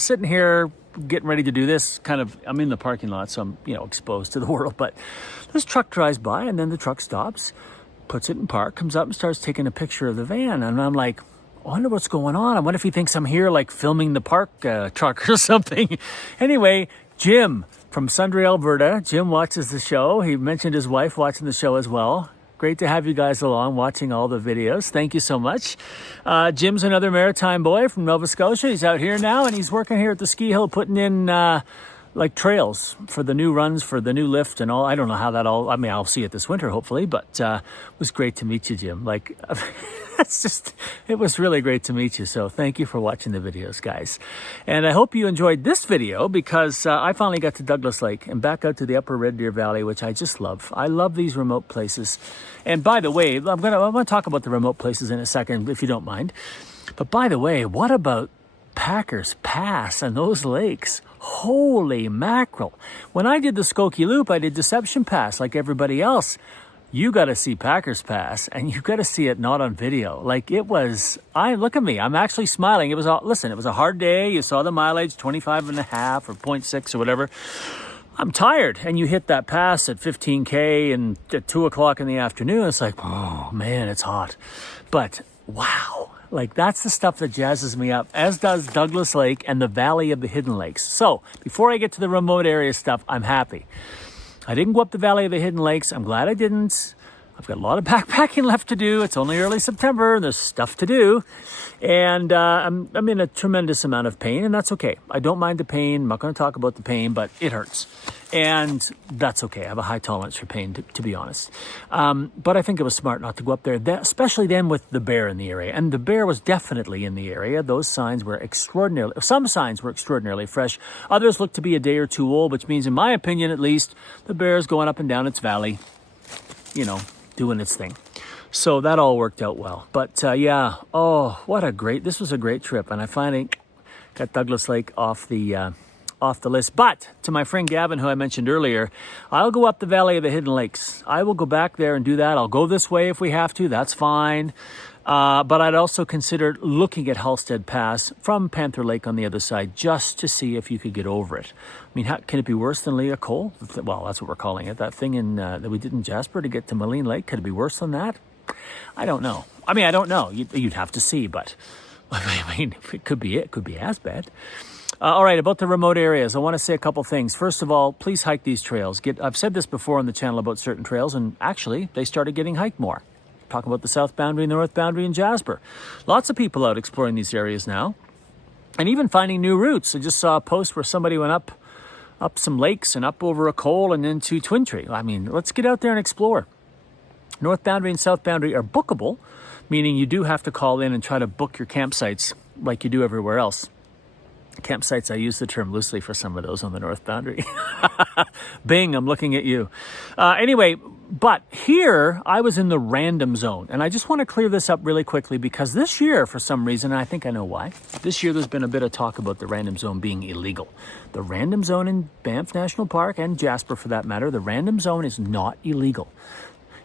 sitting here getting ready to do this, I'm in the parking lot, so I'm, exposed to the world, but this truck drives by, and then the truck stops, puts it in park, comes up and starts taking a picture of the van, and I'm like, I wonder what's going on. I wonder if he thinks I'm here, like filming the park truck or something. Anyway, Jim from Sundre, Alberta. Jim watches the show. He mentioned his wife watching the show as well. Great to have you guys along watching all the videos. Thank you so much. Jim's another maritime boy from Nova Scotia. He's out here now, and he's working here at the ski hill, putting in trails for the new runs, for the new lift and all. I don't know how that all, I'll see it this winter, hopefully, but it was great to meet you, Jim. It was really great to meet you. So thank you for watching the videos, guys. And I hope you enjoyed this video, because I finally got to Douglas Lake and back out to the upper Red Deer Valley, which I just love. I love these remote places. And by the way, I'm gonna talk about the remote places in a second, if you don't mind. But by the way, what about Packers Pass and those lakes? Holy mackerel. When I did the Skoki Loop, I did Deception Pass like everybody else. you got to see Packers Pass, and you got to see it not on video. Like it was, look at me, I'm actually smiling. It was listen, it was a hard day. You saw the mileage, 25.5 or 0.6 or whatever. I'm tired. And you hit that pass at 15K and at 2 o'clock in the afternoon. It's like, oh man, it's hot. But wow, like that's the stuff that jazzes me up, as does Douglas Lake and the Valley of the Hidden Lakes. So before I get to the remote area stuff, I'm happy. I didn't go up the Valley of the Hidden Lakes. I'm glad I didn't. I've got a lot of backpacking left to do. It's only early September. There's stuff to do. And I'm in a tremendous amount of pain, and that's okay. I don't mind the pain. I'm not going to talk about the pain, but it hurts. And that's okay. I have a high tolerance for pain, to be honest. But I think it was smart not to go up there, especially then with the bear in the area. And the bear was definitely in the area. Those signs were some signs were extraordinarily fresh. Others looked to be a day or two old, which means, in my opinion at least, the bear is going up and down its valley, doing its thing. So that all worked out well. But this was a great trip. And I finally got Douglas Lake off the list. But to my friend Gavin, who I mentioned earlier, I'll go up the Valley of the Hidden Lakes. I will go back there and do that. I'll go this way if we have to. That's fine. But I'd also consider looking at Halstead Pass from Panther Lake on the other side, just to see if you could get over it. I mean, can it be worse than Leah Cole? Well, that's what we're calling it. That thing that we did in Jasper to get to Moline Lake. Could it be worse than that? I don't know. I don't know. You'd have to see, but it could be as bad. All right, about the remote areas, I want to say a couple things. First of all, please hike these trails. I've said this before on the channel about certain trails, and actually, they started getting hiked more. Talking about the south boundary and the north boundary in Jasper. Lots of people out exploring these areas now, and even finding new routes. I just saw a post where somebody went up some lakes and up over a col and into Twin Tree. I mean, let's get out there and explore. North boundary and south boundary are bookable, meaning you do have to call in and try to book your campsites like you do everywhere else. Campsites, I use the term loosely for some of those on the north boundary. Bing, I'm looking at you. Anyway, but here I was in the random zone. And I just want to clear this up really quickly, because this year, for some reason, and I think I know why, this year there's been a bit of talk about the random zone being illegal. The random zone in Banff National Park, and Jasper for that matter, the random zone is not illegal.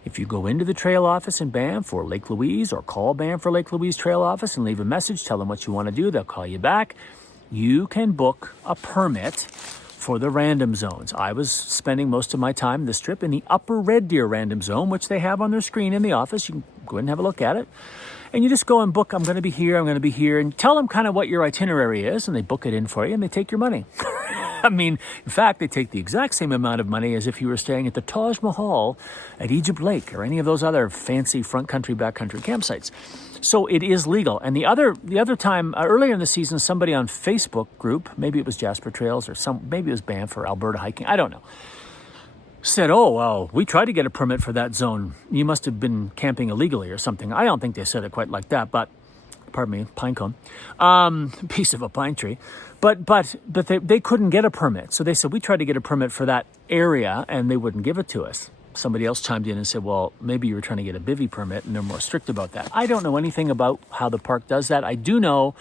If you go into the trail office in Banff or Lake Louise, or call Banff or Lake Louise trail office and leave a message, tell them what you want to do, they'll call you back. You can book a permit for the random zones. I was spending most of my time this trip in the upper Red Deer random zone, which they have on their screen in the office. You can go ahead and have a look at it. And you just go and book, I'm going to be here, and tell them kind of what your itinerary is, and they book it in for you, and they take your money. I mean, in fact, they take the exact same amount of money as if you were staying at the Taj Mahal at Egypt Lake or any of those other fancy front country, backcountry campsites. So it is legal. And the other time, earlier in the season, somebody on Facebook group, maybe it was Jasper Trails or maybe it was Banff or Alberta Hiking, I don't know, said, oh, well, we tried to get a permit for that zone. You must have been camping illegally or something. I don't think they said it quite like that, but, pardon me, pine cone, piece of a pine tree. But they couldn't get a permit. So they said, we tried to get a permit for that area and they wouldn't give it to us. Somebody else chimed in and said, well, maybe you were trying to get a bivvy permit and they're more strict about that. I don't know anything about how the park does that. I do know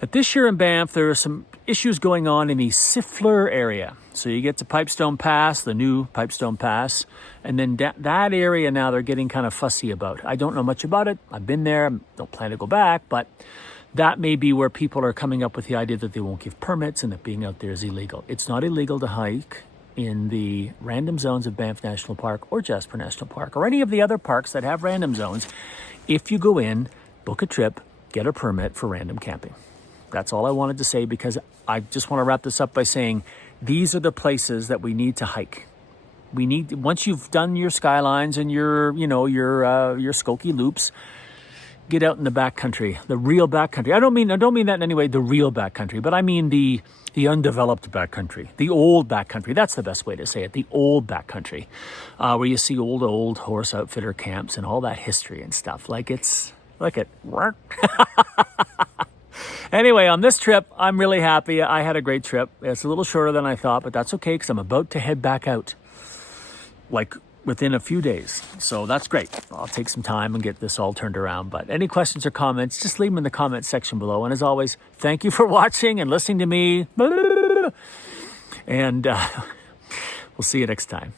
that this year in Banff, there are some issues going on in the Siffler area. So you get to Pipestone Pass, the new Pipestone Pass, and then that area now they're getting kind of fussy about. I don't know much about it. I've been there. Don't plan to go back, but that may be where people are coming up with the idea that they won't give permits and that being out there is illegal. It's not illegal to hike in the random zones of Banff National Park or Jasper National Park or any of the other parks that have random zones. If you go in, book a trip, get a permit for random camping. That's all I wanted to say, because I just want to wrap this up by saying these are the places that we need to hike. We need, once you've done your skylines and your Skoki loops, get out in the backcountry, the real backcountry. I don't mean that in any way, the real backcountry, but I mean the undeveloped backcountry, the old backcountry. That's the best way to say it, the old backcountry, where you see old horse outfitter camps and all that history and stuff. Like it. Anyway, on this trip, I'm really happy. I had a great trip. It's a little shorter than I thought, but that's okay because I'm about to head back out, like within a few days. So that's great. I'll take some time and get this all turned around. But any questions or comments, just leave them in the comments section below. And as always, thank you for watching and listening to me. And we'll see you next time.